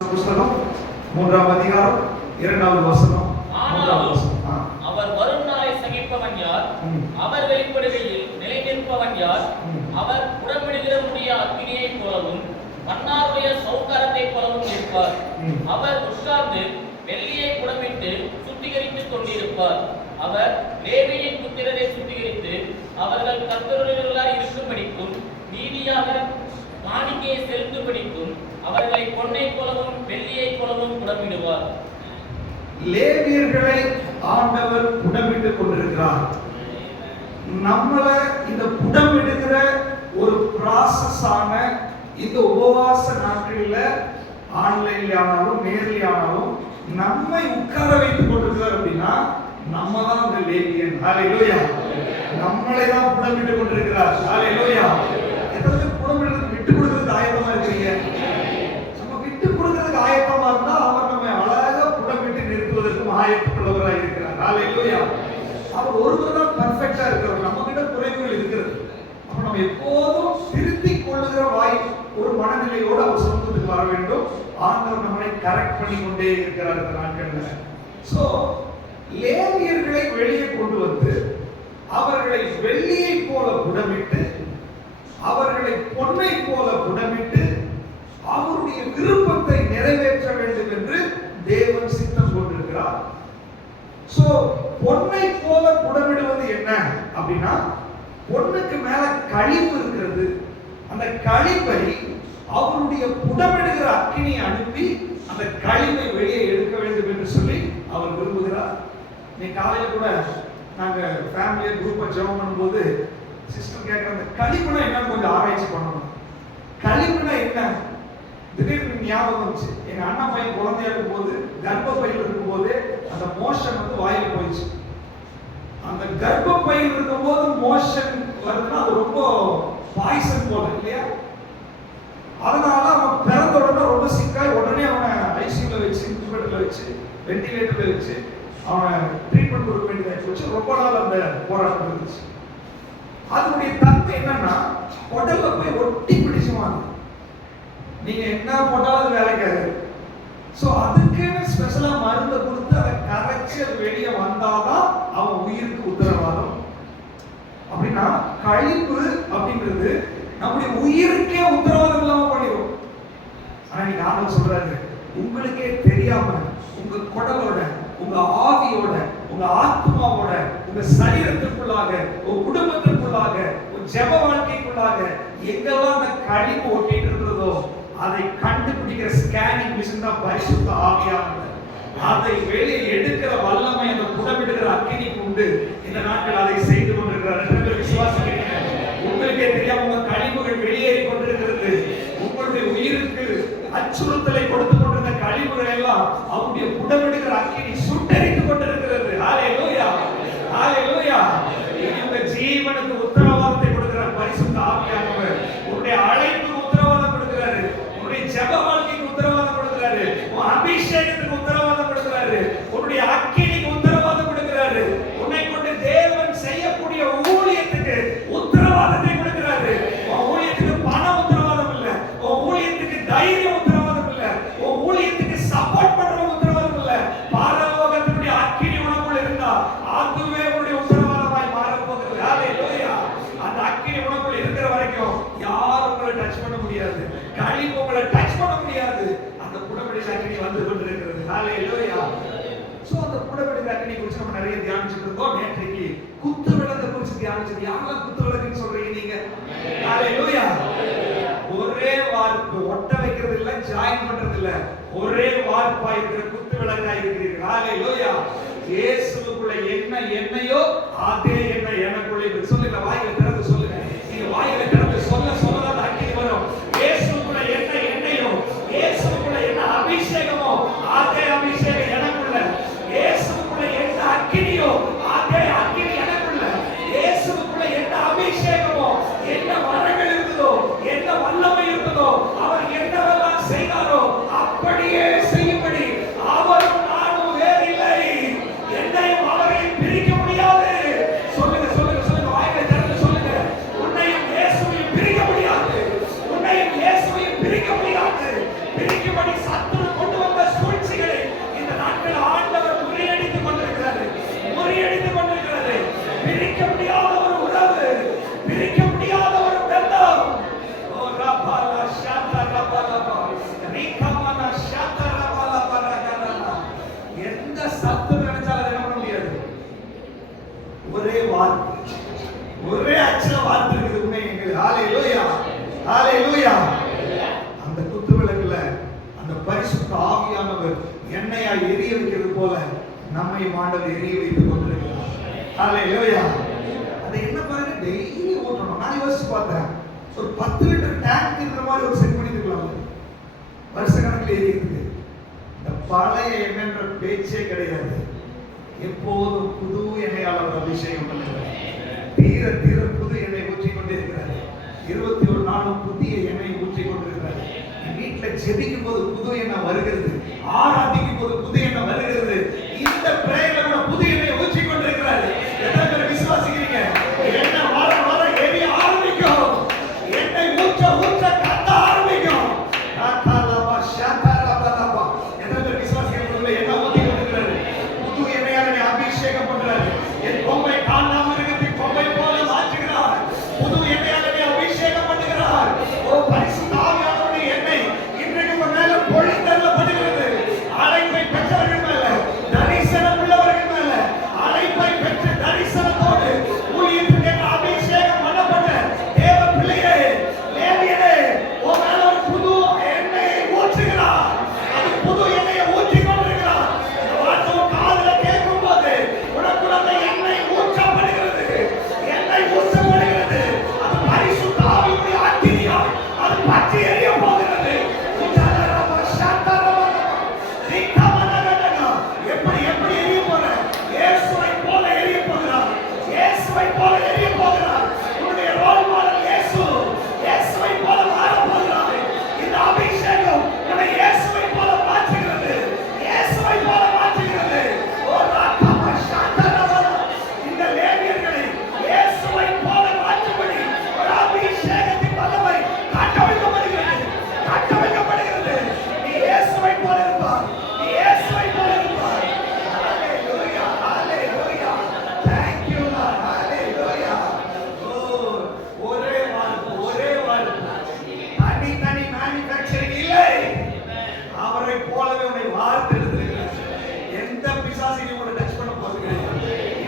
புஸ்தகம் 3ஆம் அதிகாரம் 2வது வசனம். அவர் வரும் நாளை சகிப்பவன் யார்? அவர் வெளிப்படுகையில் நிலை நிற்பவன் யார்? அவர் உடம்பிடுகிற முடிய அக்கினியைப் போலவும் மன்னாருடைய சௌகாரத்தைப் போலவும் இருப்பார். அவர் உட்கார்ந்து வெள்ளியை புடமிட்டு சுத்திகரித்துக் கொண்டிருப்பார். அவர் லேவியின் புத்திரரை சுத்திகரித்து அவர்கள் கர்த்தருடையவர்களாய் இருக்கும்படிக்கும் நீதியாக காணிக்கையை செலுத்தும்படிக்கும் அவர்களை பொன்னைப் போலவும் வெள்ளியைப் போலவும் புடமிடுவார். லேவியர்களை ஆண்டவர் புடமிட்டுக் கொண்டிருக்கிறார். நம்மள இந்த புடமிடுகிற ஒரு ப்ராசஸ் ஆன இந்த உபவாச நாட்களில் ஆன்லைன்ல ஆனாலும் நேரில் ஆனாலும் நம்மை உட்கார வைத்துக் கொண்டிருக்கிறார். அப்படின்னா நம்ம தான் இந்த லேவியன். ஹல்லேலூயா. நம்மளை தான் புடமிட்டுக் கொண்டிருக்கிறார். ஹல்லேலூயா. எத்தனை புடமிடுறது விட்டு கொடுக்கிறது ஆயத்தமா இருக்கிறீங்க? நம்ம விட்டு கொடுக்கிறது ஆயத்தமா இருந்தா அவர் நம்ம அழகா புடமிட்டு நிறுத்துவதற்கும் ஆயத்தமுள்ளவராக இருக்கிறார். ஹல்லேலூயா. அவர் ஒருவர் தான் பெர்ஃபெக்ட்டா இருக்கிறவர். நம்ம கிட்ட குறைவுகள் இருக்கிறது. அப்ப நம்ம எப்போதும் திருத்திக் கொள்ளுகிற ஒரு மனநிலையோடு அவர் சமூகத்துக்கு வர வேண்டும். ஆண்டவர் நம்மளை கரெக்ட் பண்ணி கொண்டே இருக்கிறார் இந்த நாட்கள்ல. சோ லேவியர்களை வெளியே கொண்டு வந்து அவர்களை வெள்ளியை போல புடமிட்டு அவர்களை பொன்னை போல புடமிட்டு அவருடைய விருப்பத்தை நிறைவேற்ற வேண்டும் என்று தேவன் சித்தம் கொண்டிருக்கிறார். சோ பொன்னை போல புடமிடுவது என்ன அப்படின்னா, பொன்னுக்கு மேல களிம்பு இருக்கிறது. அந்த களிம்பை அவருடைய புடமிடுகிற அக்கினியை அனுப்பி அந்த களிம்பை வெளியே எடுக்க வேண்டும் என்று சொல்லி அவர் விரும்புகிறார். இன்னைக்கு காலையில கூட நாங்க ஃபேமிலியா குரூப்பா ஜெபம் பண்ணும்போது சிஸ்டர் கேட்கிற அந்த களிம்புனா என்னன்னு கொஞ்சம் ஆராய்ச்சி பண்ணணும். களிம்புனா என்ன? திடீர்னு ஞாபகம் வந்துச்சு. எங்க அண்ணா பையன் குழந்தையா இருக்கும்போது கர்ப்பப்பையில் இருக்கும்போது அந்த மோஷன் வந்து வாயில போயிடுச்சு. அந்த கர்ப்பப்பையில் இருக்கும்போது மோஷன் வருதுன்னா அது ரொம்ப பாய்சன் போல இல்லையா? அதனால அவன் பிறந்த உடனே ரொம்ப சிக்காய் உடனே அவனை ஐசியூல வச்சு இன்குபேட்டர்ல வச்சு வெண்டிலேட்டர்ல வச்சு அவனை ட்ரீட்மெண்ட் கொடுக்க வேண்டியதாக போச்சு. ரொம்ப நாள் அந்த போராட்டம் இருந்துச்சு. அதனுடைய தன்மை என்னன்னா உடல்ல போய் ஒட்டி பிடிச்சுவாங்க. நீங்க என்ன போட்டாலும் அது வேலைக்காது. ஸோ அதுக்குன்னு ஸ்பெஷலா மருந்தை கொடுத்து அதை கரைச்சி அது வெளியே வந்தாதான் அவன் உயிருக்கு உத்தரவாதம். அப்படின்னா கழிப்பு அப்படின்றது நம்முடைய உயிருக்கே உத்தரவாதம் இல்லாம பண்ணிடும். ஆனா நீங்க ஆண்டவர் சொல்றாரு, உங்களுக்கே தெரியாம உங்க குடலோட உங்க ஆவியோட உங்க ஆத்மாவோட உங்க சரீரத்திற்குள்ளாக உங்க குடும்பத்திற்குள்ளாக உங்க ஜெப வாழ்க்கைக்குள்ளாக எங்கெல்லாம் அந்த கழிவு ஒட்டிட்டு இருக்கிறதோ அதை கண்டுபிடிக்கிற ஸ்கேனிங் மிஷின் தான் பரிசுத்த ஆவியானவர். அதை வெளியே எடுக்கிற வல்லமை அந்த புடமிடுகிற அக்கினிக்கு உண்டு. இந்த நாட்கள் அதை செய்து கொண்டிருக்கிறார். விசுவாசிக்கிறீங்க? உங்களுக்கே தெரியாம உங்க கழிவுகள் வெளியேறி கொண்டிருக்கிறது. உங்களுடைய உயிருக்கு அச்சுறுத்தலை கொடுத்து கொண்டிருந்த கழிவுகள் எல்லாம் அவருடைய புடமிடுகிற அக்கினி சுட்டரித்துக் கொண்டிருக்கிறது. ஹல்லேலூயா, ஹல்லேலூயா. உங்க ஜீவனுக்கு உத்தரவாதத்தை கொடுக்கிறார் பரிசுத்த ஆவியானவர். உங்களுடைய அழைப்புக்கு உத்தரவாதம் கொடுக்கிறாரு. உங்களுடைய ஜெப வாழ்க்கைக்கு உத்தரவாதம் கொடுக்கிறாரு. உன் அபிஷேகத்துக்கு உத்தரவாதம் கொடுக்கிறாரு. உன்னுடைய அக்கினிக்கு உத்தரவாதம் கொடுக்கிறாரு. உன்னை கொண்டு தேவன் செய்யக்கூடிய ஊழியத்துக்கு உத்தரவாதத்தை கொடுக்கிறாரு. உன் ஊழியத்துக்கு பண உத்தரவாதம் இல்ல, உன் ஊழியத்துக்கு தைரியம் உத்தரவாதம் இல்ல, உன் ஊழியத்துக்கு சப்போர்ட் பண்ற உத்தரவாதம் இல்ல. பரலோகத்தினுடைய அக்கினி உனக்குள்ள இருந்தா அதுவே உன்னுடைய உத்தரவாதமாய் மாறப் போகிறது. ஹல்லேலூயா. அந்த அக்கினி உனக்குள்ள இருக்கிற வரைக்கும் யாரும் உங்களை டச் பண்ண முடியாது. கழிவு உங்களை டச் பண்ண முடியாது. அந்த புடமிடுகிற அக்கினி வந்து கொண்டிருக்கிறது. ஹல்லேலூயா. சோ அந்த புடமிடுகிற அக்கினி குறித்து நம்ம நிறைய தியானிச்சிட்டு இருந்தோம். நேற்றைக்கு குத்து விளக்கை குறித்து தியானிச்சோம். யாரெல்லாம் குத்து விளக்குன்னு சொல்றீங்க நீங்க? ஹல்லேலூயா. ஒரே வார்ப்பு, ஒட்ட வைக்கிறது இல்ல, ஜாயின் பண்றது இல்ல, ஒரே வார்ப்பா இருக்கிற குத்து விளக்கா இருக்கிறீர்கள். ஹல்லேலூயா. இயேசுவுக்குள்ள என்ன எண்ணெயோ அதே எண்ணெய் எனக்குள்ள இருக்கு. சொல்லுங்க, வாயில திறந்து சொல்லுங்க. நீங்க வாயில திறந்து சொல்லதான் அக்கினி வரும். இயேசுவுக்குள்ள என்ன எண்ணெயோ, இயேசுவுக்குள்ள என்ன அபிஷேகமோ அதே அபிஷேகம் எனக்குள்ள. இயேசுவுக்குள்ள என்ன அக்கினியோ அதே அக்கினி எனக்குள்ள. இயேசுவுக்குள்ள என்ன அபிஷேகமோ, என்ன வரங்கள் இருக்குதோ, என்ன வல்லமை இருக்குதோ, அவர் என்னவெல்லாம் செய்தாரோ அப்படியே செய்யும்படி அவரும் நானும் வேறில்லை. என்னையும் அவரையும் பிரிக்க முடியாது. சொல்லுங்க சொல்லுங்க சொல்லுங்க, வாயில திறந்து சொல்லுங்க. உன்னையும் இயேசுவையும் பிரிக்க முடியாது. உன்னையும் இயேசுவையும் பிரிக்க முடியாது. பிரிக்கும்படி சத்துரு பரிசுத்த ஆவியானவர் எண்ணெயா எரிய வைக்கிறது போல நம்மை ஆண்டவர் எரிய வைத்துக் கொண்டிருக்கிறார். ஹalleluya. அது என்ன பாருங்க, டெய்லி ஓட்டணும். நான் யோசிச்சு பார்த்தேன், ஒரு 10 லிட்டர் டேங்க் இருக்கிற மாதிரி ஒரு செட் பண்ணிருக்கலாம். வருஷ கணக்கில் எரியுது. இந்த பழைய எண்ணெய்ன்ற பேச்சே கிடையாது. எப்போதும் புது எண்ணெயால் அவர் அபிஷேகம் பண்ணுகிறார். தீர தீர புது எண்ணெய் ஊற்றி கொண்டிருக்கிறார். 21 நாளும் புதிய எண்ணெய் ஊற்றி கொண்டிருக்கிறார். வீட்டுல ஜெபிக்கும் போது புது எண்ணெய் வருகிறது, ஆராதிக்கும் போது புது எண்ணெய் வருகிறது. இந்த பிரேயர்ல கூட புது எண்ணெய் ஊற்றி கொண்டிருக்கிறார். எத்தனை பேர் விசுவாசிக்கிறீங்க? எண்ணெய் வர வர எரிய ஆரம்பிக்கும். எண்ணெய் ஊற்ற ஊற்ற கத்த ஆரம்பிக்கும். ராகாலபா ஷாதரபலபா. எத்தனை பேர் விசுவாசிக்கிறீங்க? எண்ணெய் ஊற்றி கொண்டிருக்கிறார். புது எண்ணெயால நீ அபிஷேகம் பண்றார். என் பொம்மை காணாம இருக்கிறது பொம்மை போல மாற்றுகிறார். புது எண்ணெயால நீ அபிஷேகம் பண்ணுகிறார். ஓ பரிசுத்த ஆவியானவருடைய எண்ணெய் இன்றைக்கு உங்க மேல பொழிந்தருளப்படுகிறது. அழைப்பை பெற்றவர்கள் மேல, தரிசனம் உள்ளவர்கள் மேல, அழைப்பை பெற்ற தரிசனத்தோடு ஊழியத்துக்கு அபிஷேகம் பண்ணப்பட்ட தேவ பிள்ளையே, லேவியனே, உன் மேல ஒரு புது எண்ணெயை ஊற்றுகிறார். அது புது எண்ணெயை ஊற்றி கொண்டிருக்கிறார். இந்த வார்த்தை உன் காதுல கேட்கும் போது உனக்கு அந்த எண்ணெய் ஊற்றப்படுகிறது. எண்ணெய் ஊற்றப்படுகிறது. அது பரிசுத்த ஆவியுடைய அக்கினியால் அது பற்றி எரிய போகிறது. எப்படி எப்படி எரிய போற? இயேசுவை போல எரிய போகிறார். இயேசுவை போல எரிய போகிறார். உன்னுடைய ரோல் மாடல் இயேசு. இயேசுவை போல மாற போகிறார். இந்த அபிஷேகம் உன்னை இயேசுவை போல மாற்றுகிறது. இயேசுவை போல மாற்றுகிறது. ஓ ராகம ஷாதரவல. இந்த லேவியர்களை இயேசுவை போல மாற்றும்படி ஒரு அபிஷேகத்தின் வல்லமை காட்டவைக்கப்படுகிறது. காட்டவைக்கப்படுகிறது. நீ இயேசுவை போல இருப்பாய். நீ இயேசுவை போல இருப்பாய். ஹalleluya, ஹalleluya. Thank you Lord. ஹalleluya. ஓ ஒரே வாழ்வு, ஒரே வாழ்வு. தனி தனி மேனுஃபேக்சரிங் இல்லை. அவரை போலவே உன்னை வார்த்தெடுத்திருக்கிறார். எந்த பிசாசையும் உன்னை டச் பண்ண போறது கிடையாது.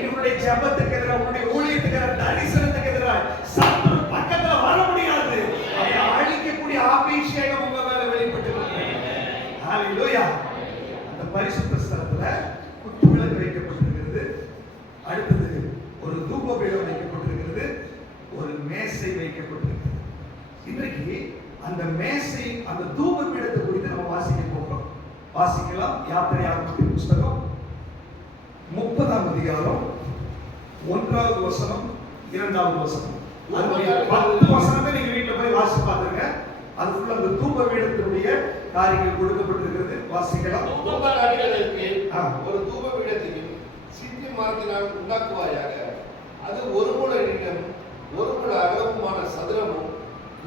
உன்னுடைய ஜெபத்துக்கு எதிராக, உன்னுடைய ஊழியத்துக்கு எதிராக, தரிசனத்துக்கு எதிராக சத்துரு பக்கத்துல வர முடியாது. அதை அழிக்கக்கூடிய அபிஷேகம் உங்க மேல வெளிப்பட்டு ஹalleluya. அந்த பரிசுத்த ஸ்தலத்துல குத்துவிளக்கு வைக்கப்பட்டிருக்கிறது. அடுத்தது ஒரு தூபபீடம் வைக்கப்பட்டிருக்கிறது. ஒரு மேசை வைக்கப்பட்டிருக்கிறது. இன்றைக்கு அந்த மேசை, அந்த தூபபீடத்தை குறித்து நம்ம வாசிக்க போகிறோம். வாசிக்கலாம். யாத்திரையாகமத்தின் புஸ்தகம் 30ஆம் அதிகாரம் 1வது வசனம் 2வது வசனம். அதுல 10 வசனத்தை நீங்க வீட்டுல போய் வாசிச்சு பாருங்க. அதுக்குள்ள அந்த தூபபீடத்தினுடைய காரியங்கள் கொடுக்கப்பட்டிருக்கிறது. வாசிக்கலாம். தூபபீடத்திற்கு ஒரு தூபபீடத்தையும் சித்தி மரத்தினால் உண்டாக்குவாயாக. அது 1 முழ நீளம் 1 முழ அகலமுமான சதுரமும்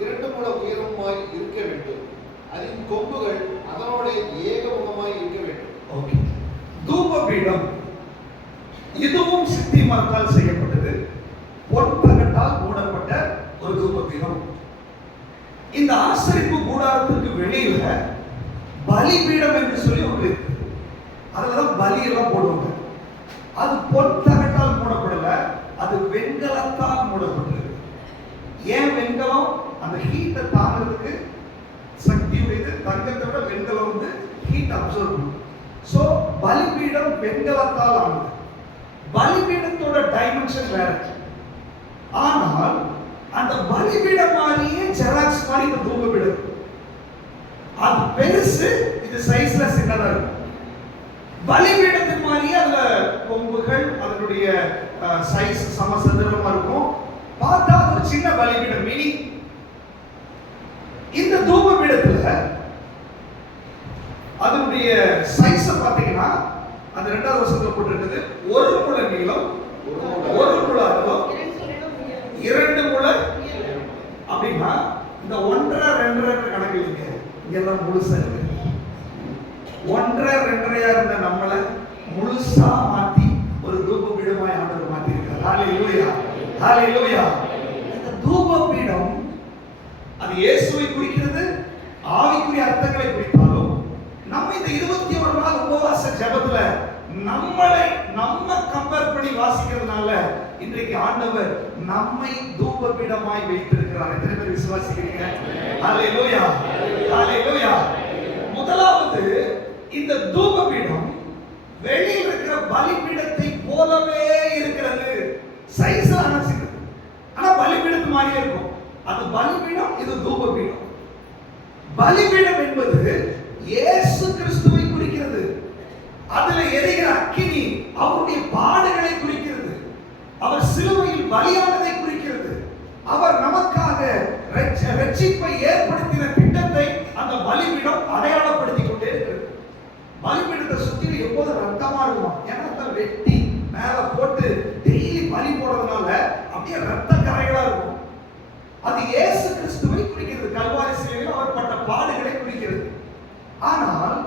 2 முழ உயரமுமாய் இருக்க வேண்டும். அதன் கொம்புகள் அதனோட ஏகமுகமாய் இருக்க வேண்டும். ஓகே. தூபபீடம் இதுவும் சித்தி மரத்தால் செய்யப்பட்டது. பொன்தகட்டால் மூடப்பட்ட ஒரு தூபபீடம். இந்த ஆசரிப்பு கூடாரத்துக்கு வெளியில பலிபீடம் என்று சொல்லி ஒன்று இருக்கு. அதுலதான் பலியெல்லாம் போடுவாங்க. அது பொன்தகட்டால் மூடப்படல, அது வெண்கலத்தால் மூடப்பட்டிருக்கு. ஏன் வெண்கலம்? அந்த ஹீட்டை தாங்கிறதுக்கு சக்தி உடையது. தங்கத்தை விட வெண்கலம் வந்து ஹீட் அப்சர்வ் பண்ணும். சோ பலிபீடம் வெண்கலத்தால் ஆனது. பலிபீடத்தோட டைமென்ஷன் வேற. ஆனால் அந்த பலிபீடம் மாதிரியே ஜெராக்ஸ் மாதிரி இந்த தூபபீடம். அது பெருசு, இது சைஸ்ல சின்னதா இருக்கும். பலிபீடத்தின் மாதிரியே அதுல கொம்புகள், அதனுடைய சைஸ் சமசதுரமா இருக்கும். பார்த்தா ஒரு சின்ன பலிபீடம், மினி. இந்த தூபபீடத்துல அதனுடைய சைஸ் பாத்தீங்கன்னா அந்த 2வது வசனத்துல போட்டிருக்குது 1 முழ நீளம் 1 முழ அகலம் 2 முழ. அப்படின்னா இந்த 1.5 2.5 கணக்கு இல்லைங்க, இங்கெல்லாம் முழுசா இருக்கு. 1.5 2.5 இருந்த நம்மளை முழுசா மாத்தி ஒரு தூபபீடமாய் ஆண்டவர் மாத்தி இருக்கிறார். ஹalleluya, ஹalleluya. இந்த தூபபீடம் அது இயேசுவை குறிக்கிறது, ஆவிக்குரிய அர்த்தங்களை குறித்தாலும் நம்ம இந்த 21 நாள் உபவாச ஜெபத்துல நம்ம கம்பேர் பண்ணி வாசிக்கிறதுனால இன்றைக்கு ஆண்டவர் நம்மை தூபபீடமாய் வைத்திருக்கிறார். எத்தனை பேர் விசுவாசிக்கிறீங்க? ஹalleluya, ஹalleluya. முதலாவது, இந்த தூபபீடம் வெளியில் இருக்கிற பலிபீடத்தை போலவே இருக்கிறது. சைஸ் ஆனது, ஆனா பலிபீடத்து மாதிரியே இருக்கும். அது பலிபீடம், இது தூபபீடம். பலிபீடம் என்பது இயேசு கிறிஸ்துவை குறிக்கிறது. அதுல எரிகிற அக்கினி அவருடைய பாடுகளை குறிக்கிறது. அவர் சிலுவையில் பலியானதை குறிக்கிறது. அவர் நமக்காக ரட்சிப்பை ஏற்படுத்தின திட்டத்தை அந்த பலிபீடம் அடையாளப்படுத்திக் கொண்டே இருக்கிறது. பலிபீடத்தை சுற்றி எப்போதும் ரத்தமா இருக்குமா? ஏன்னா வெட்டி மேல போட்டு டெய்லி பலி போடுறதுனால அப்படியே ரத்த கரைகளா இருக்கும். அது இயேசு கிறிஸ்துவை குறிக்கிறது. கல்வாரி சிலுவையில் அவர் பட்ட பாடுகளை குறிக்கிறது. ஆனால்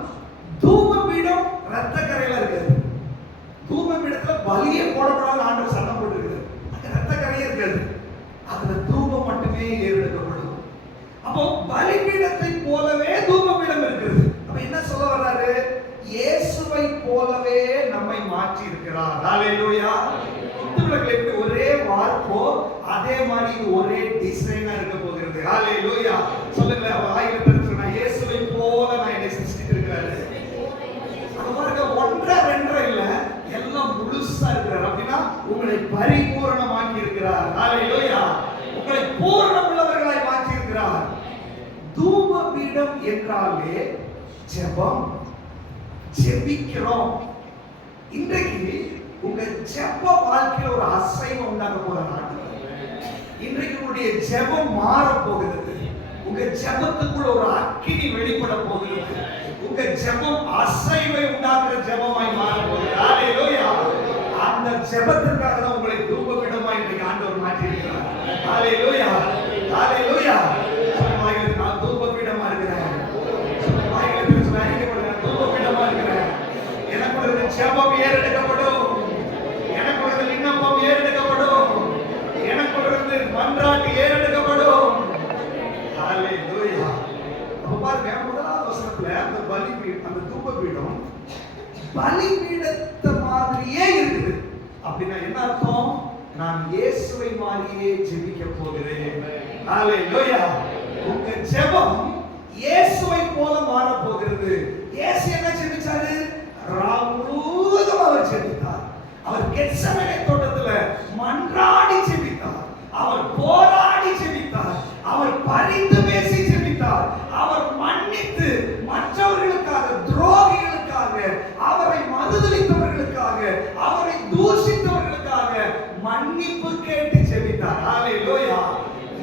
தூபபீடம் ரத்த கரையில இருக்காது. தூபபீடத்துல பலியே போடப்படாத ஆண்டவர் சட்டம் போட்டிருக்கிறது. அங்க ரத்த கரையே இருக்காது. அதுல தூபம் மட்டுமே ஏறெடுக்கப்படும். அப்போ பலிபீடத்தை போலவே தூபபீடம் இருக்கிறது. அப்ப என்ன சொல்ல வர்றாரு? இயேசுவை போலவே நம்மை மாற்றி இருக்கிறார். ஹalleluya. குத்துவிளக்குல எப்படி ஒரே வார்ப்போ அதே மாதிரி ஒரே டிசைனா இருக்க போகிறது. ஹalleluya. சொல்லுங்க, ஆயிரத்துல சொன்னா இயேசுவை போல நான் என்னை சிருஷ்டித்திருக்கிறாரு. பாருங்க, ஒன்றரை ரெண்டரை இல்ல, எல்லாம் முழுசா இருக்கிறார். அப்படின்னா உங்களை பரிபூரணமாக்கி இருக்கிறார். ஹalleluya. உங்களை பூரணம் உள்ளவர்களாய் மாற்றி இருக்கிறார். தூபபீடம் என்றாலே ஜெபம், ஜெபிக்கிறோம். இன்றைக்கு உங்க ஜெப வாழ்க்கையில ஒரு அசைவம் உண்டாக போறாங்க. இன்றைக்கு உங்களுடைய ஜெபம் மாற போகிறது. உங்க ஜெபத்துக்குள்ள ஒரு அக்கினி வெளிப்பட போகிறது. உங்க ஜெபம் அசைவை உண்டாக்குற ஜெபமாய் மாற போகிறது. ஹalleluya. அந்த ஜெபத்திற்காக தான் உங்களை தூபபீடமாய் இன்றைக்கு ஆண்டவர் மாற்றி இருக்கிறார். ஹalleluya. ஹalleluya. நான் தூபபீடமா இருக்கிறேன். எனக்கு ஜெபம் ஏறெடுக்கப்படும். எனக்கு விண்ணப்பம் ஏறெடுக்கப்படும். எனக்கு மன்றாட்டு ஏறெடுக்கப்படும். ஹalleluya. அப்ப பாருங்க, முதலாவது வசனத்துல அந்த பலிபீடம், அந்த தூபபீடம் பலிபீடத்தை மாதிரியே இருக்குது. அப்படின்னா என்ன அர்த்தம்? நான் இயேசுவை மாதிரியே ஜெபிக்க போகிறேன். ஹalleluya. உங்க ஜெபம் இயேசுவை போல மாற போகிறது. இயேசு என்ன ஜெபிச்சாரு? ராமுழுவதும் அவர் ஜெபித்தார். அவர் கெத்செமனே தோட்டத்துல மன்றாடி ஜெபித்தார். அவர் போராடி ஜெபித்தார். அவர் பரிந்து பேசி ஜெபித்தார். அவர் மன்னித்து மற்றவர்களுக்காக, துரோகிகளுக்காக, அவரை மறுதலித்தவர்களுக்காக, அவரை தூஷித்தவர்களுக்காக மன்னிப்பு கேட்டு ஜெபித்தார். ஹalleluya.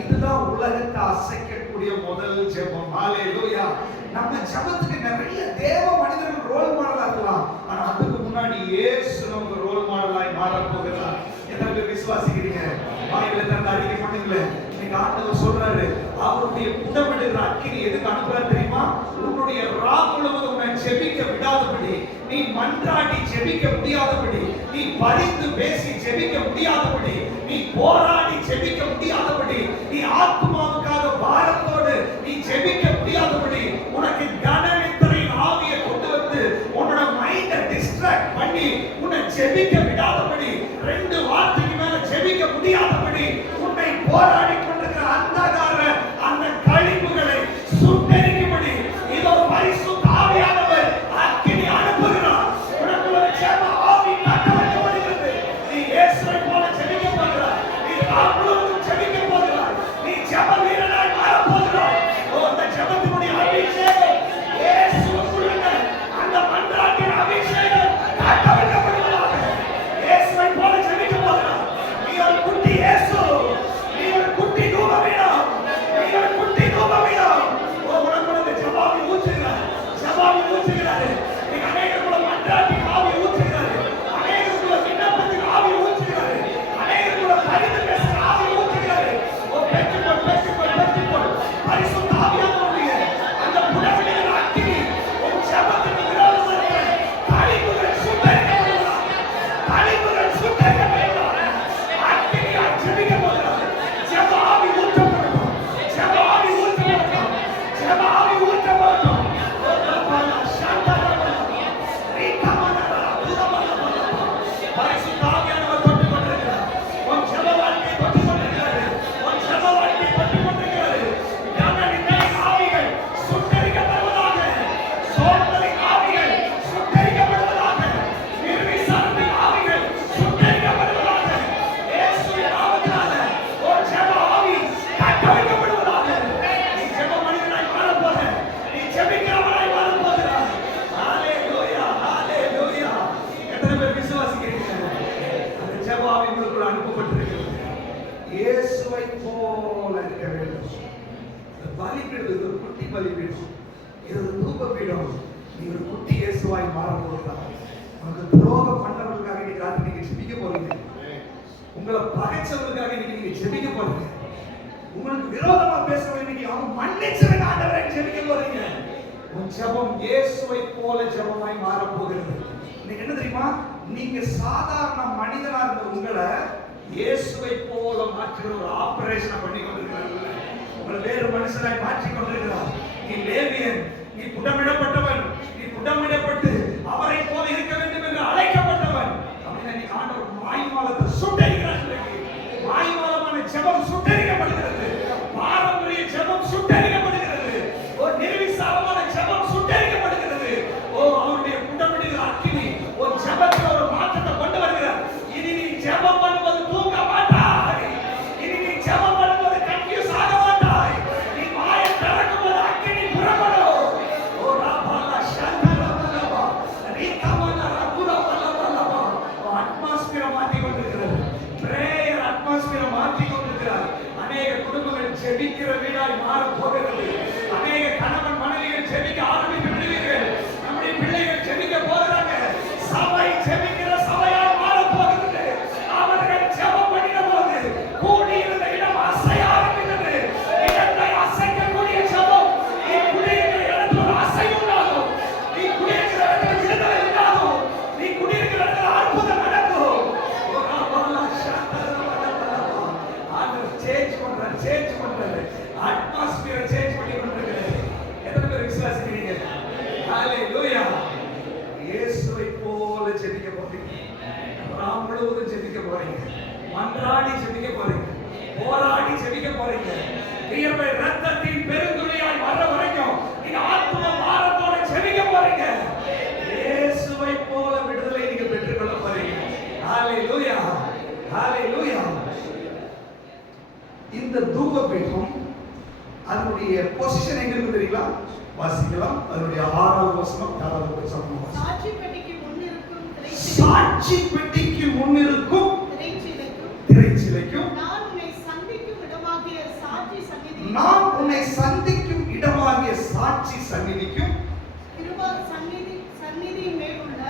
இதுதான் உலகத்தை அசைக்கக்கூடிய முதல் ஜெபம். ஹalleluya. நம்ம ஜெபத்துக்கு நிறைய தேவ மனிதர்கள் ரோல் மாடலா இருக்கலாம். ஆனா அதுக்கு முன்னாடி இயேசு நமக்கு ரோல் மாடலாய் மாற போகிறார். எத்தனை பேர் விசுவாசிக்கிறீங்க? வாயில தந்த அறிக்கை பண்ணுங்களே. இன்னைக்கு ஆண்டவர் சொல்றாரு, அவருடைய புடமிடுகிற அக்கினி எதுக்கு அனுப்புறாரு தெரியுமா? உன்னுடைய ராம் முழுவதும் உன்னை ஜெபிக்க விடாதபடி, நீ மன்றாடி ஜெபிக்க முடியாதபடி, நீ பரிந்து பேசி ஜெபிக்க முடியாதபடி, நீ போராடி ஜெபிக்க முடியாதபடி, நீ ஆத்மாவுக்காக பாரத்தோடு நீ ஜெபிக்க முடியாதபடி, உனக்கு கனநித்திரை ஆவியை கொண்டு வந்து உன்னோட மைண்டை டிஸ்ட்ராக்ட் பண்ணி உன்னை ஜெபிக்க விடாதபடி, ரெண்டு வார்த்தைக்கு மேல ஜெபிக்க முடியாதபடி உன்னை போராடி கொண்டிருக்கிற அந்தகார அந்த கழிப்புகளை சுட்டெரிக்கும்படி இதோ பரிசுத்த ஆவியானவர் அக்கினி அனுப்புகிறார். உனக்கு ஒரு ஜெப ஆவி கட்டளையிடப்படுகிறது. நீ இயேசுவை போல ஜெபிக்க போகிறாய். நீ ராமுழுவதும் ஜெபிக்க போகிறாய். நீ ஜெப வீரனாய் மாற போகிறாய். அந்த பலிபீடம், இது ஒரு குட்டி பலிபீடம், இது ஒரு தூப பீடம். நீ ஒரு குட்டி இயேசுவாய் மாற போகிறாய். உனக்கு துரோகம் பண்ணவர்களுக்காக இன்னைக்கு ராத்திரி நீங்க ஜெபிக்க போறீங்க. உங்களை பகைச்சவர்களுக்காக இன்னைக்கு நீங்க ஜெபிக்க போறீங்க. உங்களுக்கு விரோதமா பேசுறவங்க இன்னைக்கு அவன் மன்னிச்சிருங்க ஆண்டவரே ஜெபிக்க போறீங்க. உன் ஜெபம் இயேசுவை போல ஜெபமாய் மாற போகிறது. இன்னைக்கு என்ன தெரியுமா, நீங்க சாதாரண மனிதனா இருந்த உங்களை இயேசுவை போல மாற்றுகிற ஒரு ஆபரேஷன் பண்ணி கொண்டிருக்கிறார். உங்களை வேறு மனுஷனாய் மாற்றி கொண்டிருக்கிறார். நீ லேவியன், நீ புடமிடப்பட்டவன், நீ புடமிடப்பட்டு அவரை போல இருக்க வேண்டும் என்று அழைக்கப்பட்டவன். அப்படின்னா நீ ஆண்டவர் மாய்மாலத்தை சுட்டரிக்கிறார். மாய்மாலமான ஜெபம் சுட்டரிக்கப்படுகிறது. பாரம்பரிய ஜெபம் சுட்டரிக்கப்படுகிறது. ஒரு நிர்விசாரமான ஜெபம் சுட்டரிக்கப்படுகிறது. அவருடைய புடமிடுகிற அக்கினி ஒரு ஜெபத்தில் ஒரு மாற்றத்தை கொண்டு வருகிறார். இனி நீ ஜெபம் பண்ணுவது தூங்க மாட்டாய். இனி நீ ஜெபம் பண்ணுவது கன்ஃபியூஸ் ஆக மாட்டாய். நீ வாயை திறக்கும்போது அக்கினி புறப்படும். ஓ ராபாலா ஷந்தரபலபா ரீகமன ரகுரபலபலபா. அட்மாஸ்பியரை மாற்றி கொண்டிருக்கிறது. பிரேயர் அட்மாஸ்பியரை மாற்றி கொண்டிருக்கிறார். அநேக குடும்பங்கள் ஜெபிக்கிற வீடாய் மாற போகிறது. அநேக கணவன் மனைவிகள் ஜெபிக்க ஆரம்பித்து விடுவீர்கள். நம்முடைய பிள்ளைகள் ஜெபிக்க போகிறாங்க. சபை ஜெபிக்கிற சபையாய் மாற போகிறது. அவர்கள் ஜெபம் பண்ணின போது கூடியிருந்த இடம் அசைய ஆரம்பித்தது. இடத்தை அசைக்கக்கூடிய ஜெபம். நீ குடியிருக்கிற இடத்துல ஒரு அசைவு உண்டாகும். நீ குடியிருக்கிற இடத்துல விடுதலை உண்டாகும். நீ குடியிருக்கிற இடத்துல அற்புதம் நடக்கும். ஆண்டவர் சேஞ்ச் பண்றாரு. அட்மாஸ்பியரை சேஞ்ச் பண்ணி கொண்டிருக்கிறாரு. எத்தனை பேர் விசுவாசிக்கிறீங்க? ஹalleluya. இயேசுவை போல ஜெபிக்க போறீங்க. நாம் முழுவதும் ஜெபிக்க போறீங்க. மன்றாடி ஜெபிக்க போறீங்க. போராடி ஜெபிக்க போறீங்க. வியர்வை ரத்தத்தின் பெருந்துளியாய் வர வரைக்கும் நீங்க ஆத்ம பாரத்தோட ஜெபிக்க போறீங்க. இயேசுவை போல விடுதலை நீங்க பெற்றுக்கொள்ள போறீங்க. ஹalleluya. ஹalleluya. இந்த தூபபீடம் அதனுடைய பொசிஷன் எங்க இருக்கு தெரியுங்களா? வாசிக்கலாம். அதனுடைய 6வது வசனம் 7வது வசனம். சாட்சி பெட்டிக்கு முன் இருக்கும் திரைச்சீலைக்கும் நான் உன்னை சந்திக்கும் இடமாகிய சாட்சி சந்நிதிக்கும் சந்நிதியின் மேல் உள்ள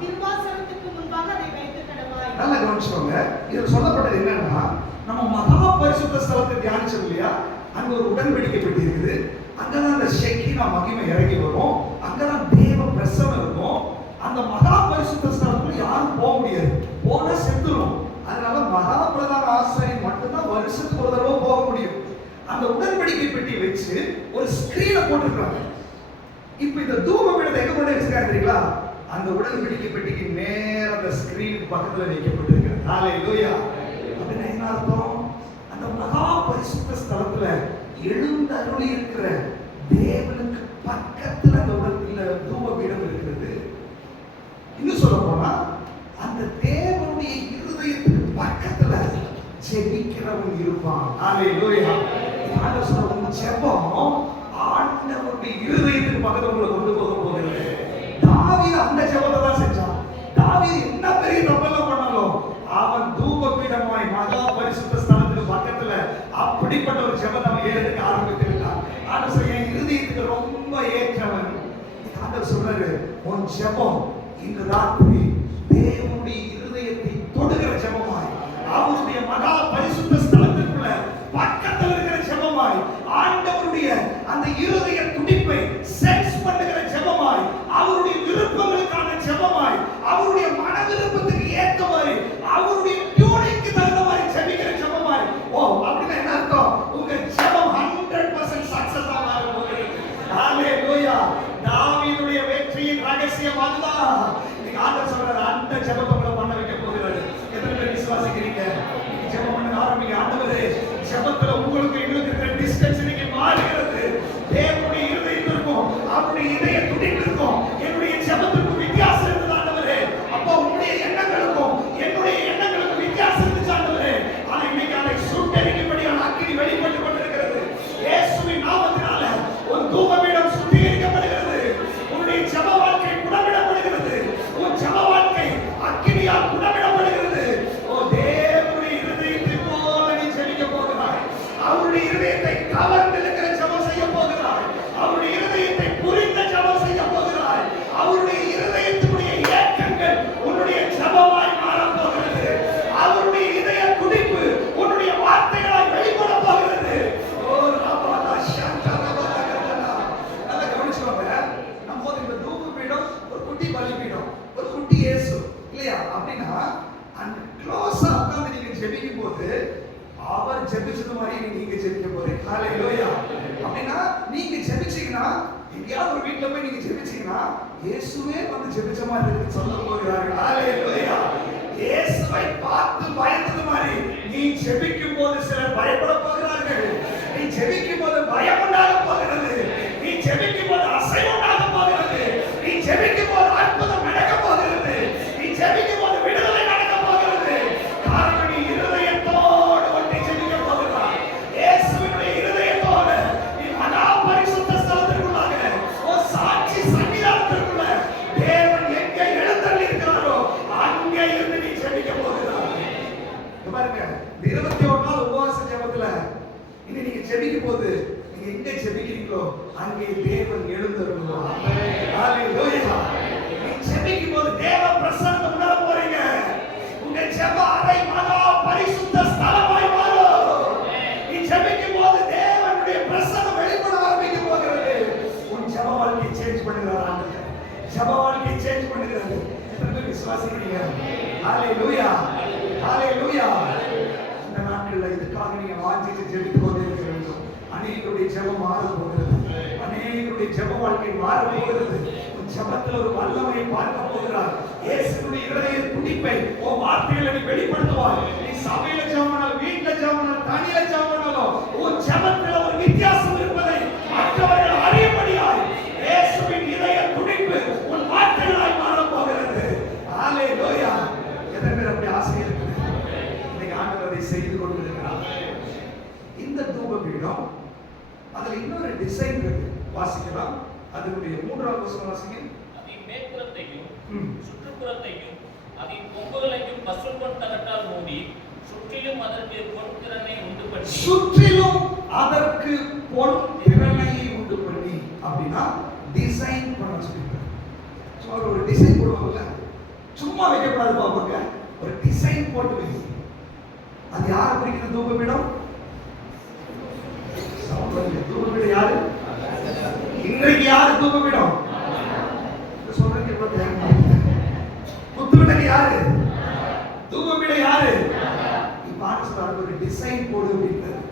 கிருபாசனத்துக்கு முன்பாக அதை வைத்து கடவாய். நல்லா கவனிச்சுக்கோங்க. இதுல சொல்லப்பட்டது என்னன்னா, நம்ம மகா பரிசுத்த ஸ்தலத்தை தியானிச்சோம் இல்லையா? அங்க ஒரு உடன்படிக்கை பெட்டி இருக்குது. அங்கதான் அந்த ஷெக்கினா மகிமை இறங்கி வரும். அங்கதான் தேவ பிரசன்னம் இருக்கும். அந்த மகா பரிசுத்த ஸ்தலத்துல யாரும் போக முடியாது. போனா செத்துரும். அதனால மகா பிரதான ஆசாரியன் மட்டும்தான் வருஷத்துக்கு ஒரு தடவை போக முடியும். அந்த உடன்படிக்கை பெட்டி வச்சு ஒரு ஸ்கிரீனை போட்டுருக்காங்க. இப்ப இந்த தூபபீடத்தை எங்க கொண்டு வச்சிருக்காங்க தெரியுங்களா? அந்த உடன்படிக்கை பெட்டிக்கு நேர அந்த ஸ்கிரீனுக்கு பக்கத்துல வைக்கப்பட்டிருக்கிறது. ஹalleluya. அப்படின்னா என்ன அர்த்தம்? அந்த மகா பரிசுத்த ஸ்தலத்துல எழுந்தருளி இருக்கிற தேவனுக்கு பக்கத்துல அந்த தூபபீடம் இருக்கிறது. இன்னும் சொல்ல போனா அந்த தேவனுடைய இருதயத்துக்கு பக்கத்துல ஜெபிக்கிறவன் இருப்பான். ஹalleluya. ஆண்டவர் சொல்ற ஜெபம் ஆண்டவருடைய இருதயத்துக்கு பக்கத்துல உங்களை கொண்டு போக போகிறது. தாவீது அந்த ஜெபத்தை தான் செஞ்சான். தாவீது என்ன பெரிய தப்பெல்லாம் பண்ணாலும் அவன் தூபபீடமாய் மகா பரிசுத்த ஸ்தலத்துக்கு பக்கத்துல அப்படிப்பட்ட ஒரு ஜெபத்தை அவன் ஏறதுக்கு ஆரம்பித்து விட்டான். ஆண்டவர் என் இருதயத்துக்கு ரொம்ப ஏற்றவன். ஆண்டவர் சொல்றாரு, உன் ஜெபம் இன்று ராத்திரி தேவனுடைய இருதயத்தை தொடுகிற ஜெபமாய், அவருடைய மகா பரிசுத்த ஸ்தலத்துக்குள்ள பக்கத்துல இருக்கிற ஜெபமாய், ஆண்டவருடைய அந்த இருதய துடிப்பை சென்ஸ் பண்ணுகிற ஜெபமாய், அவருடைய விருப்பங்களுக்கான ஜெபமாய், அவருடைய மன விருப்பத்துக்கு ஏற்ற மாதிரி, அவருடைய டியூனிங்க்கு தகுந்த மாதிரி ஜெபிக்கிற ஜெபமாய். அப்படின்னா என்ன அர்த்தம்? உங்க ஜெபம் 100% சக்சஸ் ஆக போகிறது. ஹalleluya. தாவீதுடைய வெற்றியின் ரகசியம் அதுதான். நீங்க ஆண்டவர் சொல்றாரு, அந்த ஜெபத்தை உங்களை பண்ண வைக்க போகிறாரு. எத்தனை பேர் விசுவாசிக்கிறீங்க? நீங்க ஜெபம் பண்ண ஆரம்பிங்க. ஆண்டவரே, ஜெபத்துல உங்களுக்கு எங்களுக்கு இருக்கிற டிஸ்டன்ஸ் இன்னைக்கு மாறுகிறது. தேவனுடைய இருதயத்திற்கும் அவருடைய இதய துடிப்பிற்கும் என்னுடைய ஜெபத்திற்கும் வித்தியாசம் இருந்தது ஆண்டவரே. அப்போ உங்களுடைய எண்ணங்களுக்கும் என்னுடைய எண்ணங்களுக்கும் வித்தியாசம் இருந்துச்சு ஆண்டவரே. ஆனா இன்னைக்கு அதை சுட்டெரிக்கும்படியான அக்கினி வெளிப்பட்டு கொண்டிருக்கிறது. இயேசுவின் நாமத்தினால ஒரு தூபபீடம் சுத்திகரிக்கப்படுகிறது. உங்களுடைய ஜெப வாழ்க்கை புடமிடப்படுகிறது. குட்டி பலிபீடம், ஒரு குட்டி இயேசு இல்லையா? அப்படின்னா அந்த க்ளோஸா உட்கார்ந்து நீங்க ஜெபிக்கும் போது அவர் ஜெபிச்சது மாதிரி நீங்க ஜெபிக்க போறீங்க. ஹalleluya. அப்படின்னா நீங்க ஜெபிச்சீங்கன்னா எங்கேயாவது ஒரு வீட்டுல போய் நீங்க ஜெபிச்சீங்கன்னா இயேசுவே வந்து ஜெபிச்ச மாதிரி இருக்கு சொல்ல போகிறார்கள். ஹalleluya. இயேசுவை பார்த்து பயந்தது மாதிரி நீ ஜெபிக்கும் போது சிலர் பயப்பட போகிறார்கள். நீ ஜெபிக்கும் போது பயம் உண்டாக போகிறது. நீ ஜெபிக்கும் போது அசைவு உண்டாக போகிறது. நீ ஜெபிக்கும் போது அற்புதம் நடக்க போகிறது. நீ ஜெபிக்கும் போது விடுதலை நடக்க போகிறது. காரணம் நீ இருதயத்தோடு ஒட்டி ஜெபிக்க போகிறாய். இயேசுவினுடைய இருதயத்தோடு நீ மகா பரிசுத்த ஸ்தலத்திற்குள்ளாக ஒரு சாட்சி சன்னிதானத்திற்குள்ள தேவன் எங்கே எழுந்தருளி இருக்கிறாரோ அங்கே இருந்து நீ ஜெபிக்க போகிறாய். பாருங்க, 21 நாள் உபவாச ஜெபத்துல இனி நீங்க ஜெபிக்கும் போது நீங்க எங்க ஜெபிக்கிறீங்களோ அங்கே தேவன் எழுந்தருளுவார். ஹalleluya. நீ ஜெபிக்கும் போது தேவ பிரசன்னம் உணர போறீங்க. உங்க ஜெப அறை மகா பரிசுத்த ஸ்தலமாய் மாறும். நீ ஜெபிக்கும் போது தேவனுடைய பிரசன்னம் வெளிப்பட ஆரம்பிக்க போகிறது. உன் ஜெப வாழ்க்கையை சேஞ்ச் பண்ணுகிறார் ஆண்டவர். ஜெப வாழ்க்கையை சேஞ்ச் பண்ணுகிறார். எத்தனை பேர் விசுவாசிக்கிறீங்க? ஹalleluya. ஹalleluya. இந்த நாட்களில் இதுக்காக நீங்க வாஞ்சிச்சு ஜெபித்து கொண்டே இருக்க வேண்டும். அநேகருடைய ஜெபம் மாற போகிறது. அநேகருடைய ஜெப வாழ்க்கை மாற போகிறது. உன் ஜெபத்தில் ஒரு வல்லமையை பார்க்க போகிறார். இயேசுவின் இருதய துடிப்பை உன் வார்த்தைகளை நீ வெளிப்படுத்துவாய். நீ சபையில ஜெபம் பண்ணாலும், வீட்ல ஜெபம் பண்ணாலும், தனியில ஜெபம் பண்ணாலும் உன் ஜெபத்தில் ஒரு வித்தியாசம் இருப்பதை மற்றவர்கள் அறியும்படியாய் இயேசுவின் இதய துடிப்பு உன் வார்த்தைகளாய் மாற போகிறது. ஹalleluya. எத்தனை பேர் அப்படி ஆசை இருக்குது? ஆண்டவர் அதை செய்து கொண்டிருக்கிறார். இந்த தூப பீடம் அதுல இன்னொரு டிசைன் இருக்கு, வாசிக்கலாம். அதனுடைய 3வது வசனம் வாசிங்க. அதன் மேற்புறத்தையும் சுற்றுப்புறத்தையும் அதன் கொம்புகளையும் பசும் பொன் தகட்டால் மூடி சுற்றிலும் அதற்கு பொன் திறனை உண்டு பண்ணி அப்படின்னா டிசைன் பண்ண சொல்லிருக்காரு. சும்மா ஒரு டிசைன் போடுவாங்கல்ல, சும்மா வைக்கக்கூடாது பாப்பாங்க, ஒரு டிசைன் போட்டு வை. அது யார் குறிக்கிற தூபபீடம்? தூபபீடம் யாரு? இன்றைக்கு யாரு தூபபீடம்? சொல்றதுக்கு எவ்வளவு தேவை. குத்துவிளக்கு யாரு? தூபபீடம் யாரு? இப்ப ஒரு டிசைன் போடு அப்படின்றாரு,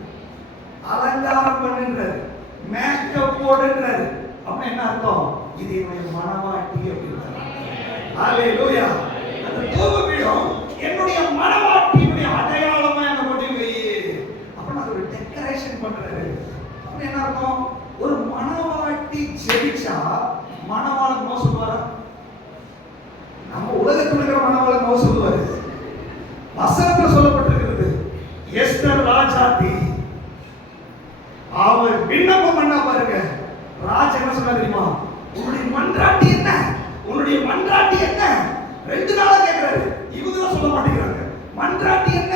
அலங்காரம் பண்ணுன்றாரு, மேக்கப் போடுன்றாரு. அப்படின்னா என்ன அர்த்தம்? இது என்னுடைய மனவாட்டி அப்படின்றாரு. ஹalleluya. அந்த தூபபீடம் என்னுடைய மனவாட்டியுடைய அடையாளமா என்ன கொண்டு வை. அப்ப அது ஒரு டெக்கரேஷன் பண்றாரு. அப்ப என்ன அர்த்தம்? ஒரு மனவாட்டி ஜெபிச்சா மனவாளன் நோ சொல்லுவாரா? நம்ம உலகத்துல இருக்கிற மனவாளன் நோ சொல்லுவாரு. வசனத்துல சொல்லப்பட்டிருக்கிறது, எஸ்தர் ராஜாத்தி அவர் விண்ணப்பம் பண்ணா பாருங்க. ராஜா என்ன சொன்னா தெரியுமா? உன்னுடைய மன்றாட்டி என்ன? உன்னுடைய மன்றாட்டி என்ன? 2 நாளா கேக்குறாரு. இவங்க தான் சொல்ல மாட்டேங்கிறாங்க. மன்றாட்டி என்ன?